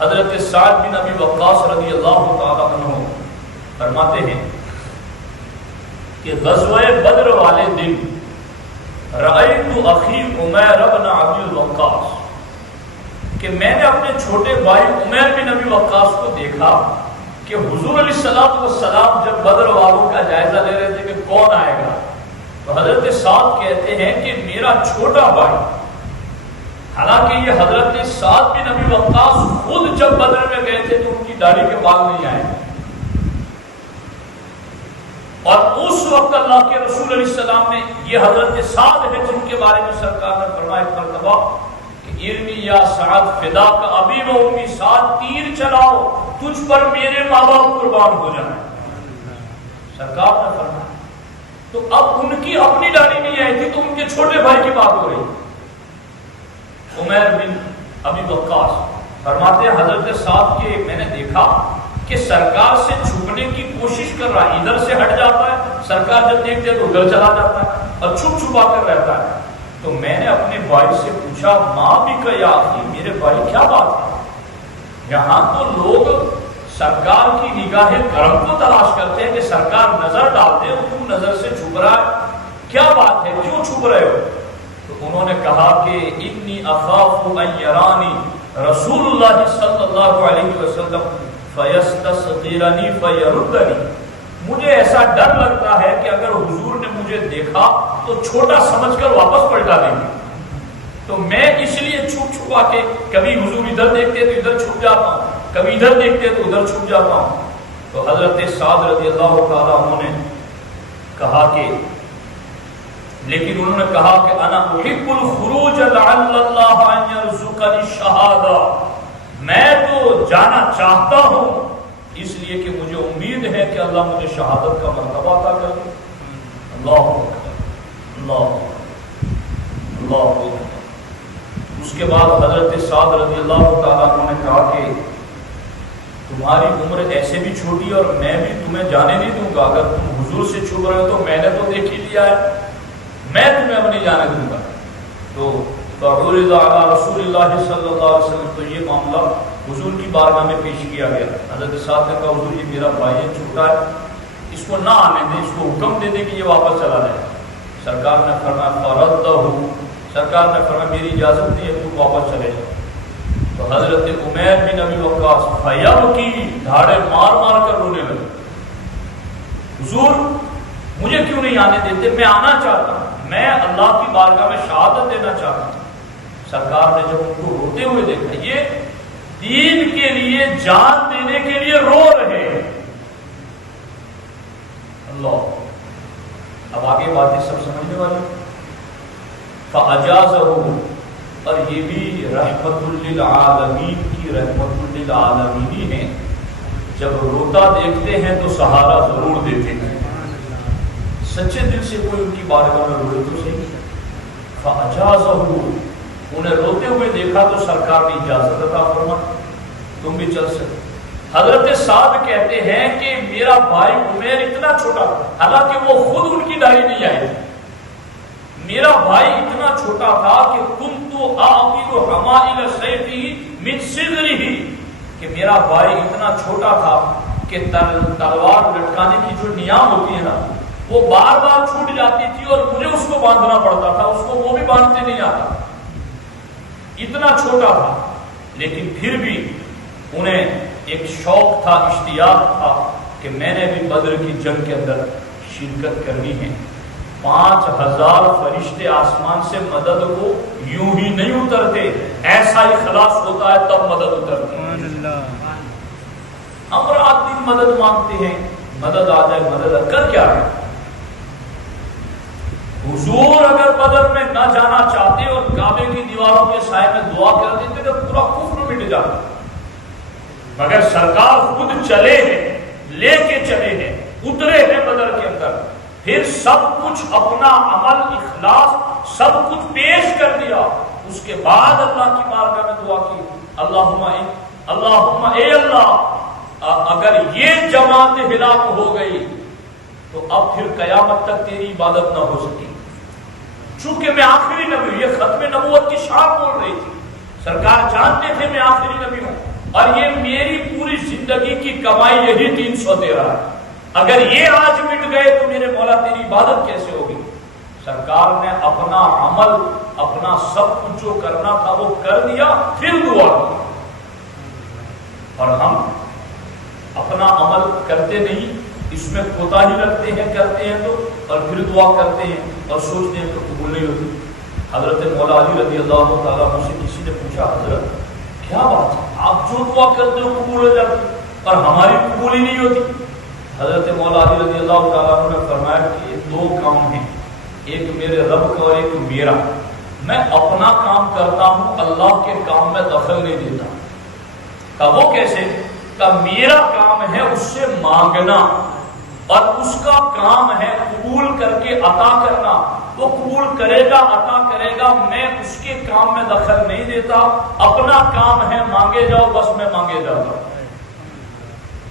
حضرت سعد بن ابی وقاص رضی اللہ تعالیٰ عنہ فرماتے ہیں کہ غزوہ بدر والے دن رأیت اخی عمیر بن ابی وقاص، کہ میں نے اپنے چھوٹے بھائی عمیر بن ابی وقاص کو دیکھا کہ حضور علیہ الصلوۃ والسلام جب بدر والوں کا جائزہ لے رہے تھے کہ کون آئے گا، تو حضرت سعد کہتے ہیں کہ میرا چھوٹا بھائی، حالانکہ یہ حضرت سعد بن ابی وقاص خود جب بدر میں گئے تھے تو ان کی داڑھی کے بال نہیں آئے، اور اس وقت اللہ کے رسول علیہ السلام نے، یہ حضرت سعد ہے جن کے بارے میں سرکار نے فرمایا ایک مرتبہ کہ ارمی یا سعد فدا کا ابی و امی، سعد تیر چلاؤ، تجھ پر میرے ماں باپ قربان ہو جائیں۔ سرکار نے فرمایا تو اب ان کی اپنی داڑھی نہیں آئی تھی تو ان کے چھوٹے بھائی کی بات ہو رہی. عمیر بن ابی وقاص فرماتے ہیں حضرت صاحب کے میں نے دیکھا کہ سرکار سے چھپنے کی کوشش کر رہا ہے، ادھر سے ہٹ جاتا ہے، سرکار جب دیکھتے تو ادھر چلا جاتا ہے اور چھپ چھپا کر رہتا ہے. تو میں نے اپنے بھائی سے پوچھا ماں بھی کہ آخری میرے بھائی کیا بات ہے؟ یہاں تو لوگ سرکار کی نگاہ کرم کو تلاش کرتے ہیں کہ سرکار نظر ڈالتے ہیں، تم نظر سے چھپ رہا ہے، کیا بات ہے، کیوں چھپ رہے ہو؟ تو انہوں نے کہا کہ انی اخاف ان یرانی رسول اللہ صلی اللہ علیہ وسلم فیستسغرنی فیردنی. مجھے ایسا ڈر لگتا ہے کہ اگر حضور نے مجھے دیکھا تو چھوٹا سمجھ کر واپس پلٹا دیں گے، تو میں اس لیے چھپ چھپا کے کبھی حضور ادھر دیکھتے تو ادھر چھپ جاتا ہوں، کبھی ادھر دیکھتے تو ادھر چھپ جاتا ہوں. تو حضرت سعد رضی اللہ تعالیٰ عنہ نے کہا کہ لیکن انہوں نے کہا کہ انا احب الخروج لعل اللہ ان یرزقنی الشہادہ، میں تو جانا چاہتا ہوں اس لیے کہ مجھے امید ہے کہ اللہ مجھے شہادت کا مرتبہ عطا کر دے. اللہ اکبر، اللہ اللہ اکبر. اس کے بعد حضرت سعد رضی اللہ تعالیٰ عنہ نے کہا کہ تمہاری عمر ایسے بھی چھوٹی اور میں بھی تمہیں جانے نہیں دوں گا، اگر تم حضور سے چھپ رہے ہو تو میں نے تو دیکھ ہی لیا ہے، میں تمہیں اب نہیں جانے دوں گا. تو فعرض علی رسول اللہ صلی اللہ علیہ وسلم، تو یہ معاملہ حضور کی بارگاہ میں پیش کیا گیا. حضرت صاحب نے کہا حضور یہ میرا بھائی ہے، چھوٹا ہے، اس کو نہ آنے دیں، اس کو حکم دے دیں کہ یہ واپس چلا جائے. سرکار نے فرمایا فردہ، سرکار نے فرمایا میری اجازت نہیں ہے، تو واپس چلے جائے. تو حضرت عمیر بن ابی وقاص فیب کی دھاڑے مار مار کر رونے لگے، حضور مجھے کیوں نہیں آنے دیتے، میں آنا چاہتا ہوں، میں اللہ کی بارگاہ میں شہادت دینا چاہتا ہوں. سرکار نے جب ان کو روتے ہوئے دیکھا، یہ دین کے لیے جان دینے کے لیے رو رہے ہیں. اللہ، اب آگے باتیں سب سمجھنے والی. فَأَجَازَهُ، اور یہ بھی رحمت للعالمین کی رحمت للعالمین ہے، جب روتا دیکھتے ہیں تو سہارا ضرور دیتے ہیں. سچے دل سے کوئی ان کی بارگاہ میں روئے تو صحیح. فَأَجَازَهُ، انہیں روتے ہوئے دیکھا تو سرکار نے اجازت عطا فرمائی، تم بھی چل سکتے. حضرت سعد کہتے ہیں کہ میرا بھائی عمیر اتنا چھوٹا تھا، حالانکہ وہ خود ان کی داڑھی نہیں آئی، میرا بھائی اتنا چھوٹا تھا کہ کنت اعقل حمائل سیفہ من صغرہ، کہ میرا بھائی اتنا چھوٹا تھا کہ تلوار لٹکانے کی جو نیام ہوتی ہے نا وہ بار بار چھوٹ جاتی تھی اور مجھے اس کو باندھنا پڑتا تھا، اس کو وہ بھی باندھتے نہیں آتا، اتنا چھوٹا تھا. لیکن پھر بھی انہیں ایک شوق تھا، اشتیاق تھا کہ میں نے بھی بدر کی جنگ کے اندر شرکت کرنی ہے. 5000 فرشتے آسمان سے مدد کو یوں ہی نہیں اترتے، ایسا اخلاص ہوتا ہے تب مدد اترتی ہے. ہم رات دن مدد مانگتے ہیں، مدد آ جائے، مدد کر کیا ہے. حضور اگر بدر میں نہ جانا چاہتے اور کعبے کی دیواروں کے سائے میں دعا کر دیتے تو پورا کفر مٹ جاتا، مگر سرکار خود چلے ہیں، لے کے چلے ہیں، اترے ہیں بدر کے اندر، پھر سب کچھ اپنا عمل اخلاص سب کچھ پیش کر دیا. اس کے بعد اللہ کی بارگاہ میں دعا کی، اللہم اے اللہ اگر یہ جماعت ہلاک ہو گئی تو اب پھر قیامت تک تیری عبادت نہ ہو سکی. چونکہ میں آخری نبی ہوں، یہ ختم نبوت کی شاخ بول رہی تھی، سرکار جانتے تھے میں آخری نبی ہوں اور یہ میری پوری زندگی کی کمائی یہی 313 ہے، اگر یہ آج مٹ گئے تو میرے مولا تیری عبادت کیسے ہوگی. سرکار نے اپنا عمل، اپنا سب کچھ جو کرنا تھا وہ کر دیا، پھر دعا کی. اور ہم اپنا عمل کرتے نہیں، اس میں کوتاہی رکھتے ہیں، کرتے ہیں تو اور پھر دعا کرتے ہیں اور سوچتے ہیں کہ قبول نہیں ہوتی. حضرت مولا علی رضی اللہ تعالیٰ عنہ سے کسی نے پوچھا، حضرت کیا بات ہے، آپ جو دعا کرتے ہو قبول ہو جاتی اور ہماری قبول ہی نہیں ہوتی. حضرت مولا علی رضی اللہ تعالیٰ عنہ نے فرمایا کہ یہ 2 کام ہیں، ایک میرے رب کا اور ایک میرا. میں اپنا کام کرتا ہوں، اللہ کے کام میں دخل نہیں دیتا. کہ وہ کیسے؟ کہ میرا کام ہے اس سے مانگنا اور اس کا کام ہے قبول کر کے عطا کرنا. وہ قبول کرے گا، عطا کرے گا، میں اس کے کام میں دخل نہیں دیتا. اپنا کام ہے مانگے جاؤ، بس میں مانگے جاتا ہوں.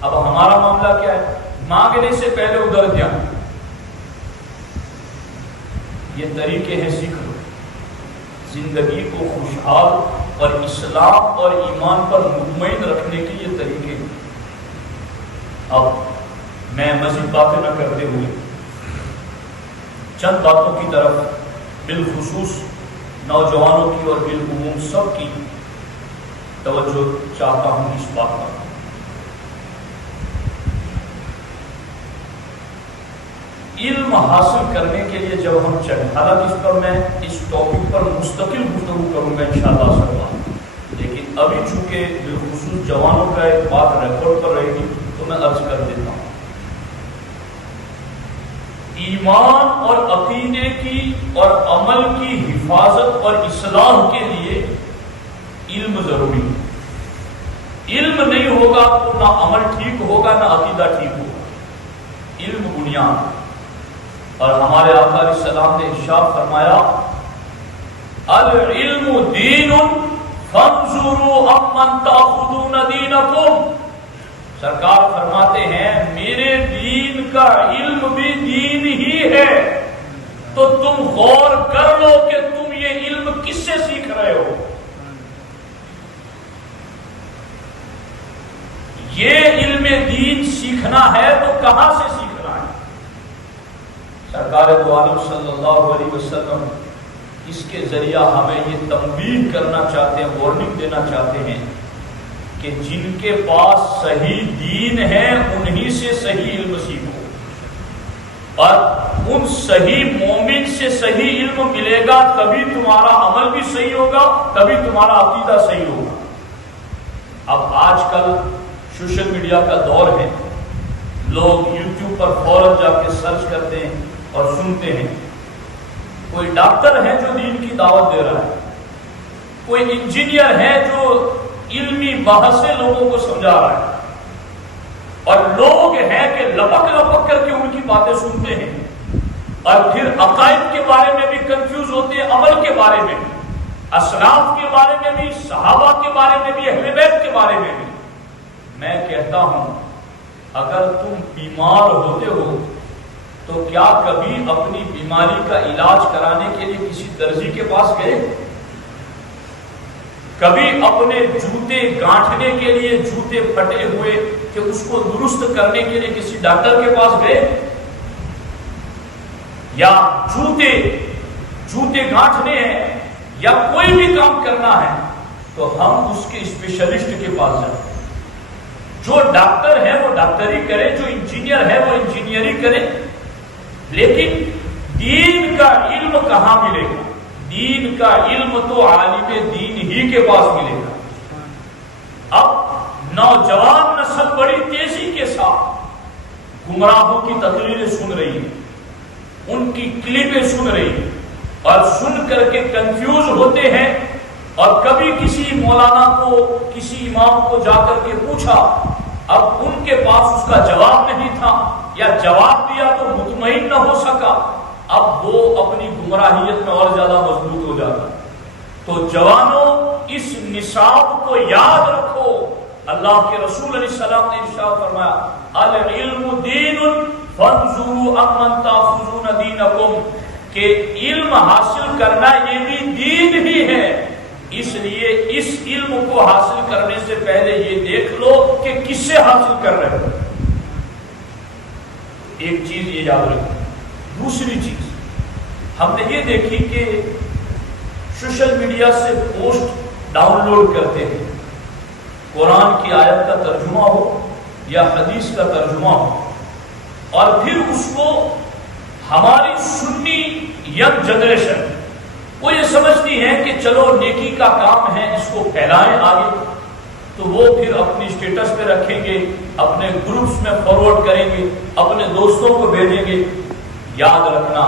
اب ہمارا معاملہ کیا ہے؟ مانگنے سے پہلے ادھر جاؤ. یہ طریقے ہیں، سیکھ لو. زندگی کو خوشحال اور اسلام اور ایمان پر مطمئن رکھنے کے یہ طریقے ہیں. اب میں مزید باتیں نہ کرتے ہوئے چند باتوں کی طرف بالخصوص نوجوانوں کی اور بالعموم سب کی توجہ چاہتا ہوں. اس بات پر علم حاصل کرنے کے لیے جب ہم چلیں، حالانکہ اس پر میں اس ٹاپک پر مستقل گفتگو کروں گا انشاءاللہ سب، لیکن ابھی چونکہ بالخصوص جوانوں کا ایک بات ریکارڈ پر رہے گی تو میں عرض کر دیتا ہوں. ایمان اور عقیدے کی اور عمل کی حفاظت اور اصلاح کے لیے علم ضروری ہے. علم نہیں ہوگا تو نہ عمل ٹھیک ہوگا نہ عقیدہ ٹھیک ہوگا. علم بنیاد. اور ہمارے آقا علیہ السلام نے ارشاد فرمایا العلم دین فانظروا عمن تاخذون دینکم. سرکار فرماتے ہیں میرے دین کا علم بھی دین ہی ہے، تو تم غور کر لو کہ تم یہ علم کس سے سیکھ رہے ہو. یہ علم دین سیکھنا ہے تو کہاں سے سیکھنا ہے؟ سرکار دو عالم صلی اللہ علیہ وسلم اس کے ذریعہ ہمیں یہ تنبیہ کرنا چاہتے ہیں، وارننگ دینا چاہتے ہیں کہ جن کے پاس صحیح دین ہے انہی سے صحیح علم سیکھو، اور ان صحیح مومن سے صحیح علم ملے گا تبھی تمہارا عمل بھی صحیح ہوگا، تبھی تمہارا عقیدہ صحیح ہوگا. اب آج کل سوشل میڈیا کا دور ہے، لوگ یوٹیوب پر فوراً جا کے سرچ کرتے ہیں اور سنتے ہیں. کوئی ڈاکٹر ہے جو دین کی دعوت دے رہا ہے، کوئی انجینئر ہے جو علمی بحث سے لوگوں کو سمجھا رہا ہے، اور لوگ ہیں کہ لپک لپک کر کے ان کی باتیں سنتے ہیں اور پھر عقائد کے بارے میں بھی کنفیوز ہوتے ہیں، عمل کے بارے میں بھی، اسلاف کے بارے میں بھی، صحابہ کے بارے میں بھی، اہل بیت کے بارے میں بھی. میں کہتا ہوں اگر تم بیمار ہوتے ہو تو کیا کبھی اپنی بیماری کا علاج کرانے کے لیے کسی درزی کے پاس گئے؟ کبھی اپنے جوتے گانٹھنے کے لیے جوتے پھٹے ہوئے کہ اس کو درست کرنے کے لیے کسی ڈاکٹر کے پاس گئے؟ یا جوتے گانٹھنے ہیں یا کوئی بھی کام کرنا ہے تو ہم اس کے اسپیشلسٹ کے پاس جائیں. جو ڈاکٹر ہے وہ ڈاکٹری کرے، جو انجینئر ہے وہ انجینئری کرے، لیکن دین کا علم کہاں ملے گا؟ دین کا علم تو عالم دین ہی کے پاس ملے گا. اب نوجوان نسل بڑی تیزی کے ساتھ گمراہوں کی تقریریں سن رہی ہے، ان کی کلپیں سن رہی ہے، اور سن کر کے کنفیوز ہوتے ہیں. اور کبھی کسی مولانا کو، کسی امام کو جا کر کے پوچھا، اب ان کے پاس اس کا جواب نہیں تھا، یا جواب دیا تو مطمئن نہ ہو سکا، اب وہ اپنی گمراہیت میں اور زیادہ مضبوط ہو جاتا. تو جوانوں اس نصاب کو یاد رکھو. اللہ کے رسول علیہ السلام نے ارشاد فرمایا العلم دین فانظروا عمن تاخذون دینکم، کہ علم حاصل کرنا یہ بھی دین ہی ہے. اس لیے اس علم کو حاصل کرنے سے پہلے یہ دیکھ لو کہ کس سے حاصل کر رہے ہو. ایک چیز یہ یاد رکھو. دوسری چیز ہم نے یہ دیکھی کہ سوشل میڈیا سے پوسٹ ڈاؤن لوڈ کرتے ہیں، قرآن کی آیت کا ترجمہ ہو یا حدیث کا ترجمہ ہو، اور پھر اس کو ہماری سنی ینگ جنریشن وہ یہ سمجھتی ہے کہ چلو نیکی کا کام ہے، اس کو پھیلائیں آگے، تو وہ پھر اپنی اسٹیٹس پہ رکھیں گے، اپنے گروپس میں فارورڈ کریں گے، اپنے دوستوں کو بھیجیں گے. یاد رکھنا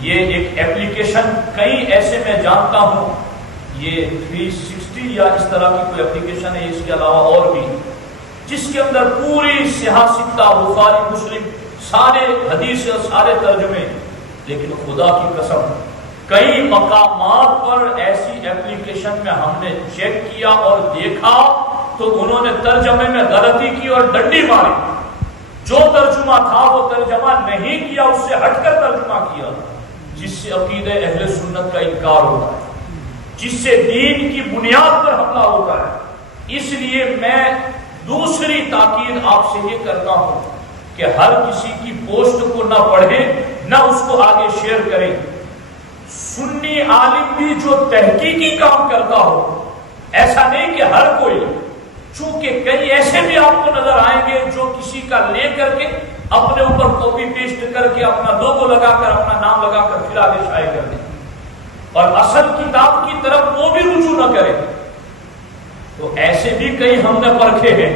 یہ ایک ایپلیکیشن، کئی ایسے میں جانتا ہوں، یہ 360 یا اس طرح کی کوئی ایپلیکیشن ہے، اس کے علاوہ اور بھی، جس کے اندر پوری سیاستہ بخاری مسلم سارے حدیث اور سارے ترجمے، لیکن خدا کی قسم کئی مقامات پر ایسی ایپلیکیشن میں ہم نے چیک کیا اور دیکھا تو انہوں نے ترجمے میں غلطی کی اور ڈنڈی ماری. جو ترجمہ تھا وہ ترجمہ نہیں کیا، اس سے ہٹ کر ترجمہ کیا، جس سے عقیدہ اہل سنت کا انکار ہوتا ہے، جس سے دین کی بنیاد پر حملہ ہوتا ہے. اس لیے میں دوسری تاکید آپ سے یہ کرتا ہوں کہ ہر کسی کی پوسٹ کو نہ پڑھیں نہ اس کو آگے شیئر کریں. سنی عالم بھی جو تحقیقی کام کرتا ہو، ایسا نہیں کہ ہر کوئی، چونکہ کئی ایسے بھی آپ کو نظر آئیں گے جو کسی کا لے کر کے اپنے اوپر کاپی پیسٹ کر کے اپنا لوگو لگا کر اپنا نام لگا کر پھر آگے شائع کر دیں اور اصل کتاب کی طرف وہ بھی رجوع نہ کریں. تو ایسے بھی کئی ہم نے پرکھے ہیں.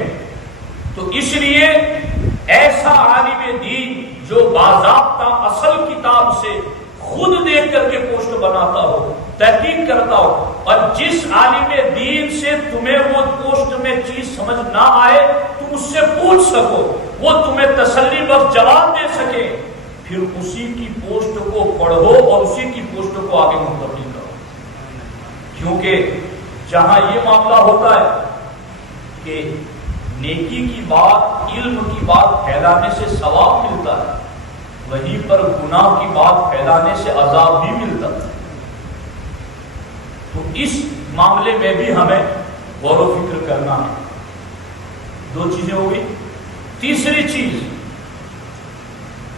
تو اس لیے ایسا عالم دین جو باضابطہ اصل کتاب سے خود دیکھ کر کے پوسٹ بناتا ہو، تحقیق کرتا ہو، اور جس عالم دین سے تمہیں وہ پوسٹ میں چیز سمجھ نہ آئے تم اس سے پوچھ سکو، وہ تمہیں تسلی بخش جواب دے سکے، پھر اسی کی پوسٹ کو پڑھو اور اسی کی پوسٹ کو آگے منتقل کرو. کیونکہ جہاں یہ معاملہ ہوتا ہے کہ نیکی کی بات، علم کی بات پھیلانے سے ثواب ملتا ہے، وہیں پر گناہ کی بات پھیلانے سے عذاب بھی ملتا ہے. تو اس معاملے میں بھی ہمیں غور و فکر کرنا ہے. دو چیزیں ہو گئی. تیسری چیز،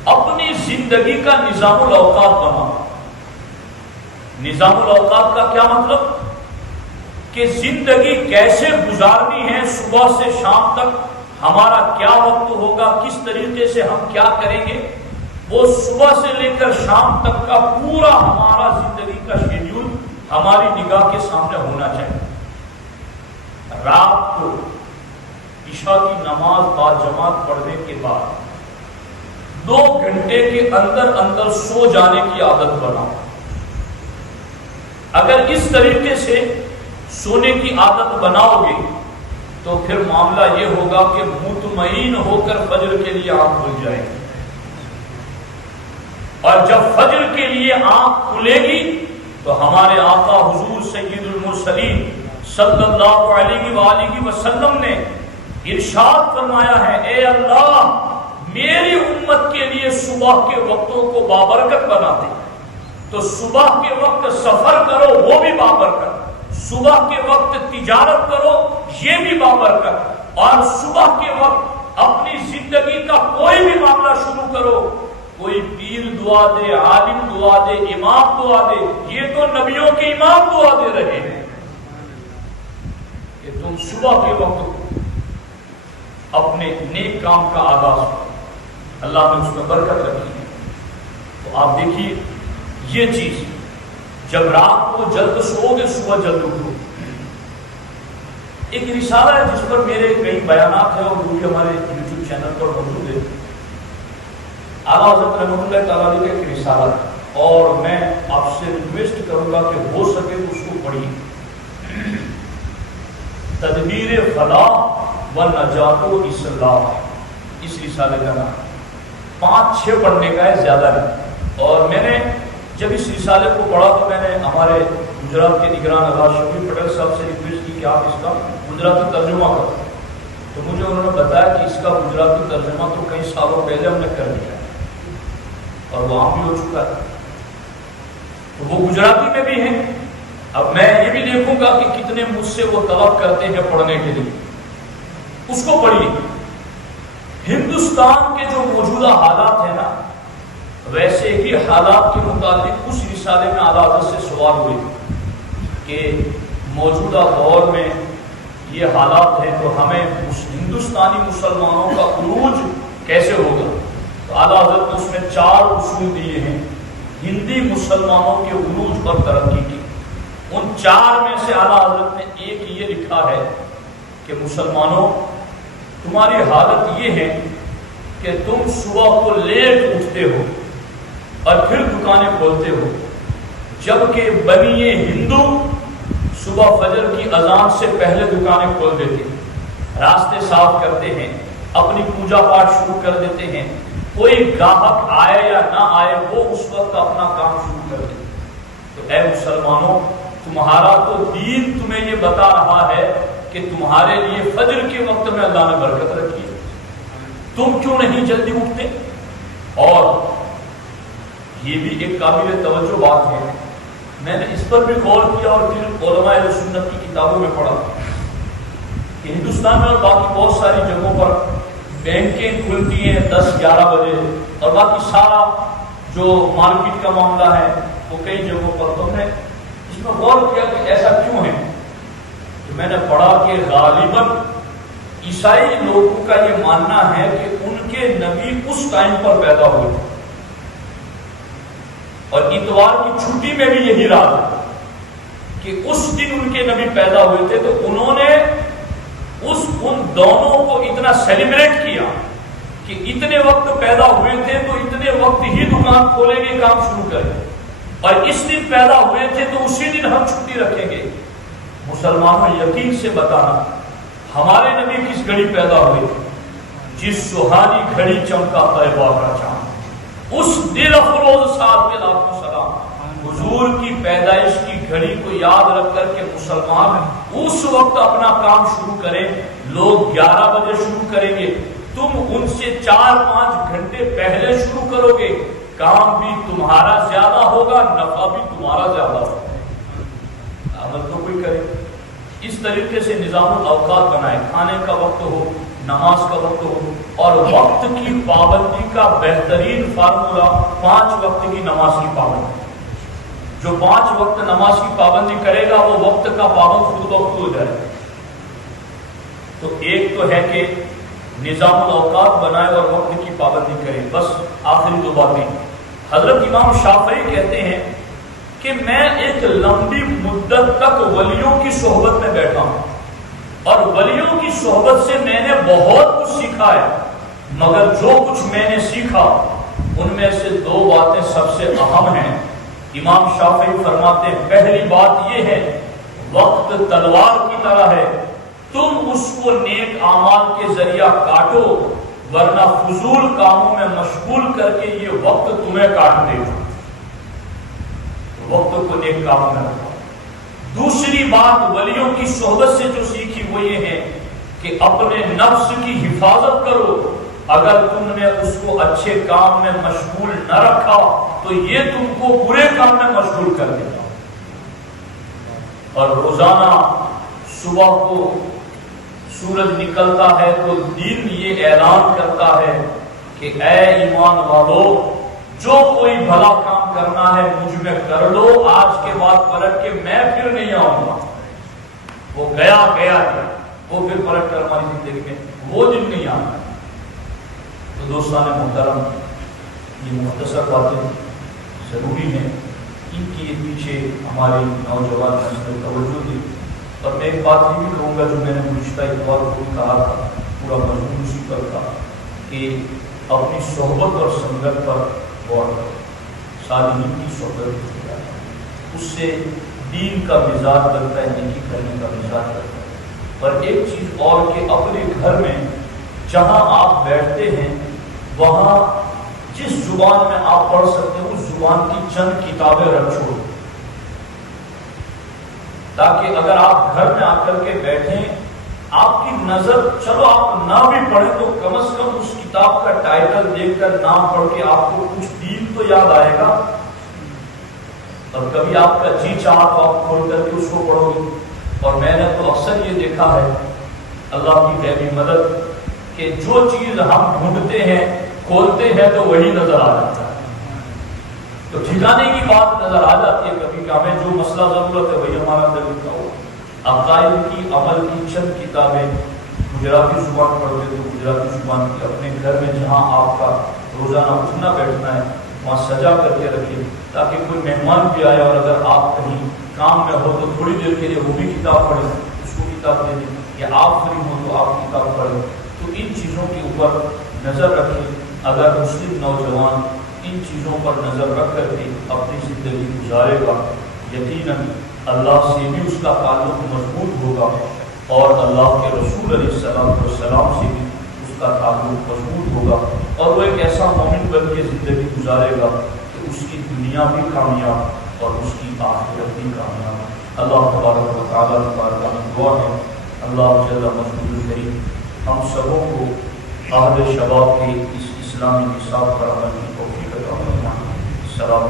اپنی زندگی کا نظام الاوقات بنانا. نظام الاوقات کا کیا مطلب؟ کہ زندگی کیسے گزارنی ہے، صبح سے شام تک ہمارا کیا وقت ہوگا، کس طریقے سے ہم کیا کریں گے، وہ صبح سے لے کر شام تک کا پورا ہمارا زندگی کا شیڈیول ہماری نگاہ کے سامنے ہونا چاہیے. رات کو عشاء کی نماز باجماعت پڑھنے کے بعد 2 گھنٹے کے اندر اندر سو جانے کی عادت بناؤ. اگر اس طریقے سے سونے کی عادت بناؤ گے تو پھر معاملہ یہ ہوگا کہ مطمئن ہو کر فجر کے لیے آنکھ کھل جائے گی، اور جب فجر کے لیے آنکھ کھلے گی تو ہمارے آقا حضور سید المرسلین صلی اللہ علیہ وآلہ وسلم نے ارشاد فرمایا ہے، اے اللہ میری امت کے لیے صبح کے وقتوں کو بابرکت بنا دے. تو صبح کے وقت سفر کرو وہ بھی بابرکت، صبح کے وقت تجارت کرو یہ بھی بابرکت، اور صبح کے وقت اپنی زندگی کا کوئی بھی معاملہ شروع کرو، کوئی پیر دعا دے، عالم دعا دے، امام دعا دے، یہ تو نبیوں کے امام دعا دے رہے ہیں کہ تم صبح کے وقت اپنے نیک کام کا آغاز کرو. اللہ نے اس میں برکت رکھی ہے. تو آپ دیکھیے یہ چیز، جب رات کو جلد سو گے صبح جلد اٹھو. ایک رسالہ ہے جس پر میرے کئی بیانات ہیں اور وہ بھی ہمارے یوٹیوب چینل پر موجود ہے. اعلیٰ حضرت رحمۃ اللہ تعالیٰ کا ایک رسالہ ہے اور میں آپ سے ریکویسٹ کروں گا کہ ہو سکے تو اس کو پڑھیے. تدبیر فلاح و نجات و اصلاح، اس رسالے کا نام. 5-6 پڑھنے کا ہے، زیادہ نہیں. اور میں نے جب اس رسالے کو پڑھا تو میں نے ہمارے گجرات کے نگران اللہ شفیع پٹیل صاحب سے ریکویسٹ کی کہ آپ اس کا گجراتی ترجمہ کرو. تو مجھے انہوں نے بتایا کہ اس کا گجراتی ترجمہ تو کئی سالوں پہلے ہم نے کر دیا ہے اور وہاں بھی ہو چکا ہے. تو وہ گجراتی میں بھی ہیں. اب میں یہ بھی دیکھوں گا کہ کتنے مجھ سے وہ طلب کرتے ہیں پڑھنے کے لیے. اس کو پڑھیے. ہندوستان کے جو موجودہ حالات ہیں نا، ویسے ہی حالات کے متعلق اس رسالے میں اعلیٰ حضرت سے سوال ہوئے کہ موجودہ دور میں یہ حالات ہیں تو ہمیں ہندوستانی مسلمانوں کا عروج کیسے ہوگا. تو اعلیٰ حضرت نے اس میں 4 اصول دیے ہیں ہندی مسلمانوں کے عروج پر ترقی کی. ان 4 میں سے اعلیٰ حضرت نے ایک یہ لکھا ہے کہ مسلمانوں تمہاری حالت یہ ہے کہ تم صبح کو لیٹ اٹھتے ہو اور پھر دکانیں کھولتے ہو، جبکہ بنی ہندو صبح فجر کی اذان سے پہلے دکانیں کھول دیتے ہیں، راستے صاف کرتے ہیں، اپنی پوجا پاٹ شروع کر دیتے ہیں، کوئی گاہک آئے یا نہ آئے وہ اس وقت اپنا کام شروع کر دے۔ تو اے مسلمانوں، تمہارا تو دین تمہیں یہ بتا رہا ہے کہ تمہارے لیے فجر کے وقت میں اللہ نے برکت رکھی ہے، تم کیوں نہیں جلدی اٹھتے؟ اور یہ بھی ایک قابل توجہ بات ہے، میں نے اس پر بھی غور کیا اور پھر علماء اہل سنت کی کتابوں میں پڑھا کہ ہندوستان میں اور باقی بہت ساری جگہوں پر بینکیں کھلتی ہیں 10-11 بجے، اور باقی سارا جو مارکیٹ کا معاملہ ہے وہ کئی جگہوں پر۔ تو میں اس میں غور کیا کہ ایسا کیوں ہے، تو میں نے پڑھا کہ غالباً عیسائی لوگوں کا یہ ماننا ہے کہ ان کے نبی اس ٹائم پر پیدا ہوئے اور اتوار کی چھٹی میں بھی یہی راز ہے کہ اس دن ان کے نبی پیدا ہوئے تھے، تو انہوں نے ان دونوں کو اتنا سیلیبریٹ کیا کہ اتنے وقت پیدا ہوئے تھے تو اتنے وقت ہی دکان کھولیں گے، کام شروع کریں گے، اور اس دن پیدا ہوئے تھے تو اسی دن ہم چھٹی رکھیں گے۔ مسلمانوں یقین سے بتانا ہمارے نبی کس گھڑی پیدا ہوئے تھے؟ جس سہانی گھڑی چمکا طیبہ کا چاند، اس دل افروز ساتھ میں لاکھوں سلام، حضور کی پیدائش کی گھڑی کو یاد رکھ کر کے مسلمان اس وقت اپنا کام شروع کریں۔ لوگ 11 بجے شروع کریں گے، تم ان سے 4-5 گھنٹے پہلے شروع کرو گے، کام بھی تمہارا زیادہ ہوگا، نفع بھی تمہارا زیادہ ہوگا۔ عمل تو کوئی کرے، اس طریقے سے نظام الاوقات بنائے، کھانے کا وقت ہو، نماز کا وقت ہو، اور وقت کی پابندی کا بہترین فارمولا 5 وقت کی نماز کی پابندی۔ جو 5 وقت نماز کی پابندی کرے گا وہ وقت کا پابند خود بخود ہو جائے۔ تو ایک تو ہے کہ نظام الاوقات بنائے اور وقت کی پابندی کرے۔ بس آخری 2 باتیں، حضرت امام شافعی کہتے ہیں کہ میں ایک لمبی مدت تک ولیوں کی صحبت میں بیٹھا ہوں، اور ولیوں کی صحبت سے میں نے بہت کچھ سیکھا ہے، مگر جو کچھ میں نے سیکھا ان میں سے 2 باتیں سب سے اہم ہیں۔ امام شافعی فرماتے ہیں پہلی بات یہ ہے، وقت تلوار کی طرح ہے، تم اس کو نیک اعمال کے ذریعہ کاٹو، ورنہ فضول کاموں میں مشغول کر کے یہ وقت تمہیں کاٹ دے گا۔ وقت کو نیک کاموں میں رکھو۔ دوسری بات ولیوں کی صحبت سے جو سیکھی وہ یہ ہے کہ اپنے نفس کی حفاظت کرو، اگر تم نے اس کو اچھے کام میں مشغول نہ رکھا تو یہ تم کو برے کام میں مشغول کر دے گا۔ اور روزانہ صبح کو سورج نکلتا ہے تو دین یہ اعلان کرتا ہے کہ اے ایمان والو، جو کوئی بھلا کام کرنا ہے مجھ میں کر لو، آج کے بعد پلٹ کے میں پھر نہیں آؤں گا۔ وہ گیا وہ پھر پلٹ کر ہماری زندگی میں وہ دن نہیں آنا۔ تو دوستان محترم، یہ مختصر باتیں ضروری ہیں، ان کے پیچھے ہماری نوجوان نسل توجہ دی۔ اور میں ایک بات یہ بھی کہوں گا جو میں نے گزشتہ اتوار کو کہا تھا، پورا مضمون اسی پر تھا کہ اپنی صحبت اور سنگت پر غور کرو، صالحین کی صحبت، اس سے دین کا مزاج بنتا ہے، نیکی کرنے کا مزاج بنتا ہے۔ اور ایک چیز اور کہ اپنے گھر میں جہاں آپ بیٹھتے ہیں وہاں جس زبان میں آپ پڑھ سکتے ہیں اس زبان کی چند کتابیں رکھ چھوڑیں، تاکہ اگر آپ گھر میں آ کر کے بیٹھیں، آپ کی نظر، چلو آپ نہ بھی پڑھیں تو کم از کم اس کتاب کا ٹائٹل دیکھ کر نام پڑھ کے آپ کو کچھ دین تو یاد آئے گا۔ اور کبھی آپ کا جی چاہا تو آپ کھول کر کے اس کو پڑھو گے۔ اور میں نے تو اکثر یہ دیکھا ہے، اللہ کی غیبی مدد، کہ جو چیز ہم ڈھونڈتے ہیں کھولتے ہیں تو وہی نظر آ جاتا ہے، تو ٹھکانے کی بات نظر آ جاتی ہے کبھی کہ ہمیں جو مسئلہ ضرورت ہے وہی ہمارا اندر لکھا ہوا۔ عقائد کی، عمل کی چند کتابیں گجراتی زبان پڑھتے تو گجراتی زبان کی، اپنے گھر میں جہاں آپ کا روزانہ اٹھنا بیٹھنا ہے وہاں سجا کر کے رکھیں، تاکہ کوئی مہمان بھی آئے اور اگر آپ کہیں کام میں ہو تو تھوڑی دیر کے لیے وہ بھی کتاب پڑھیں، اس کو کتاب دے دیں، یا آپ فری ہو تو آپ کتاب پڑھیں۔ تو ان چیزوں کے اوپر نظر رکھیں۔ اگر مسلم نوجوان ان چیزوں پر نظر رکھ کر کے اپنی زندگی گزارے گا، یقیناً اللہ سے بھی اس کا تعلق مضبوط ہوگا اور اللہ کے رسول علیہ السلام سے بھی اس کا تعلق مضبوط ہوگا۔ اور وہ ایک ایسا مومن بن کے زندگی گزارے گا کہ اس کی دنیا بھی کامیاب اور اس کی آخرت بھی کامیاب۔ اللہ تبارک و تعالیٰ کی بارگاہ میں دعا ہے، اللہ جل مجدہ کریم ہم سبوں کو اہل شباب کے اس اسلامی نصاب پر عمل کی توفیق عطا فرمائے۔ السلام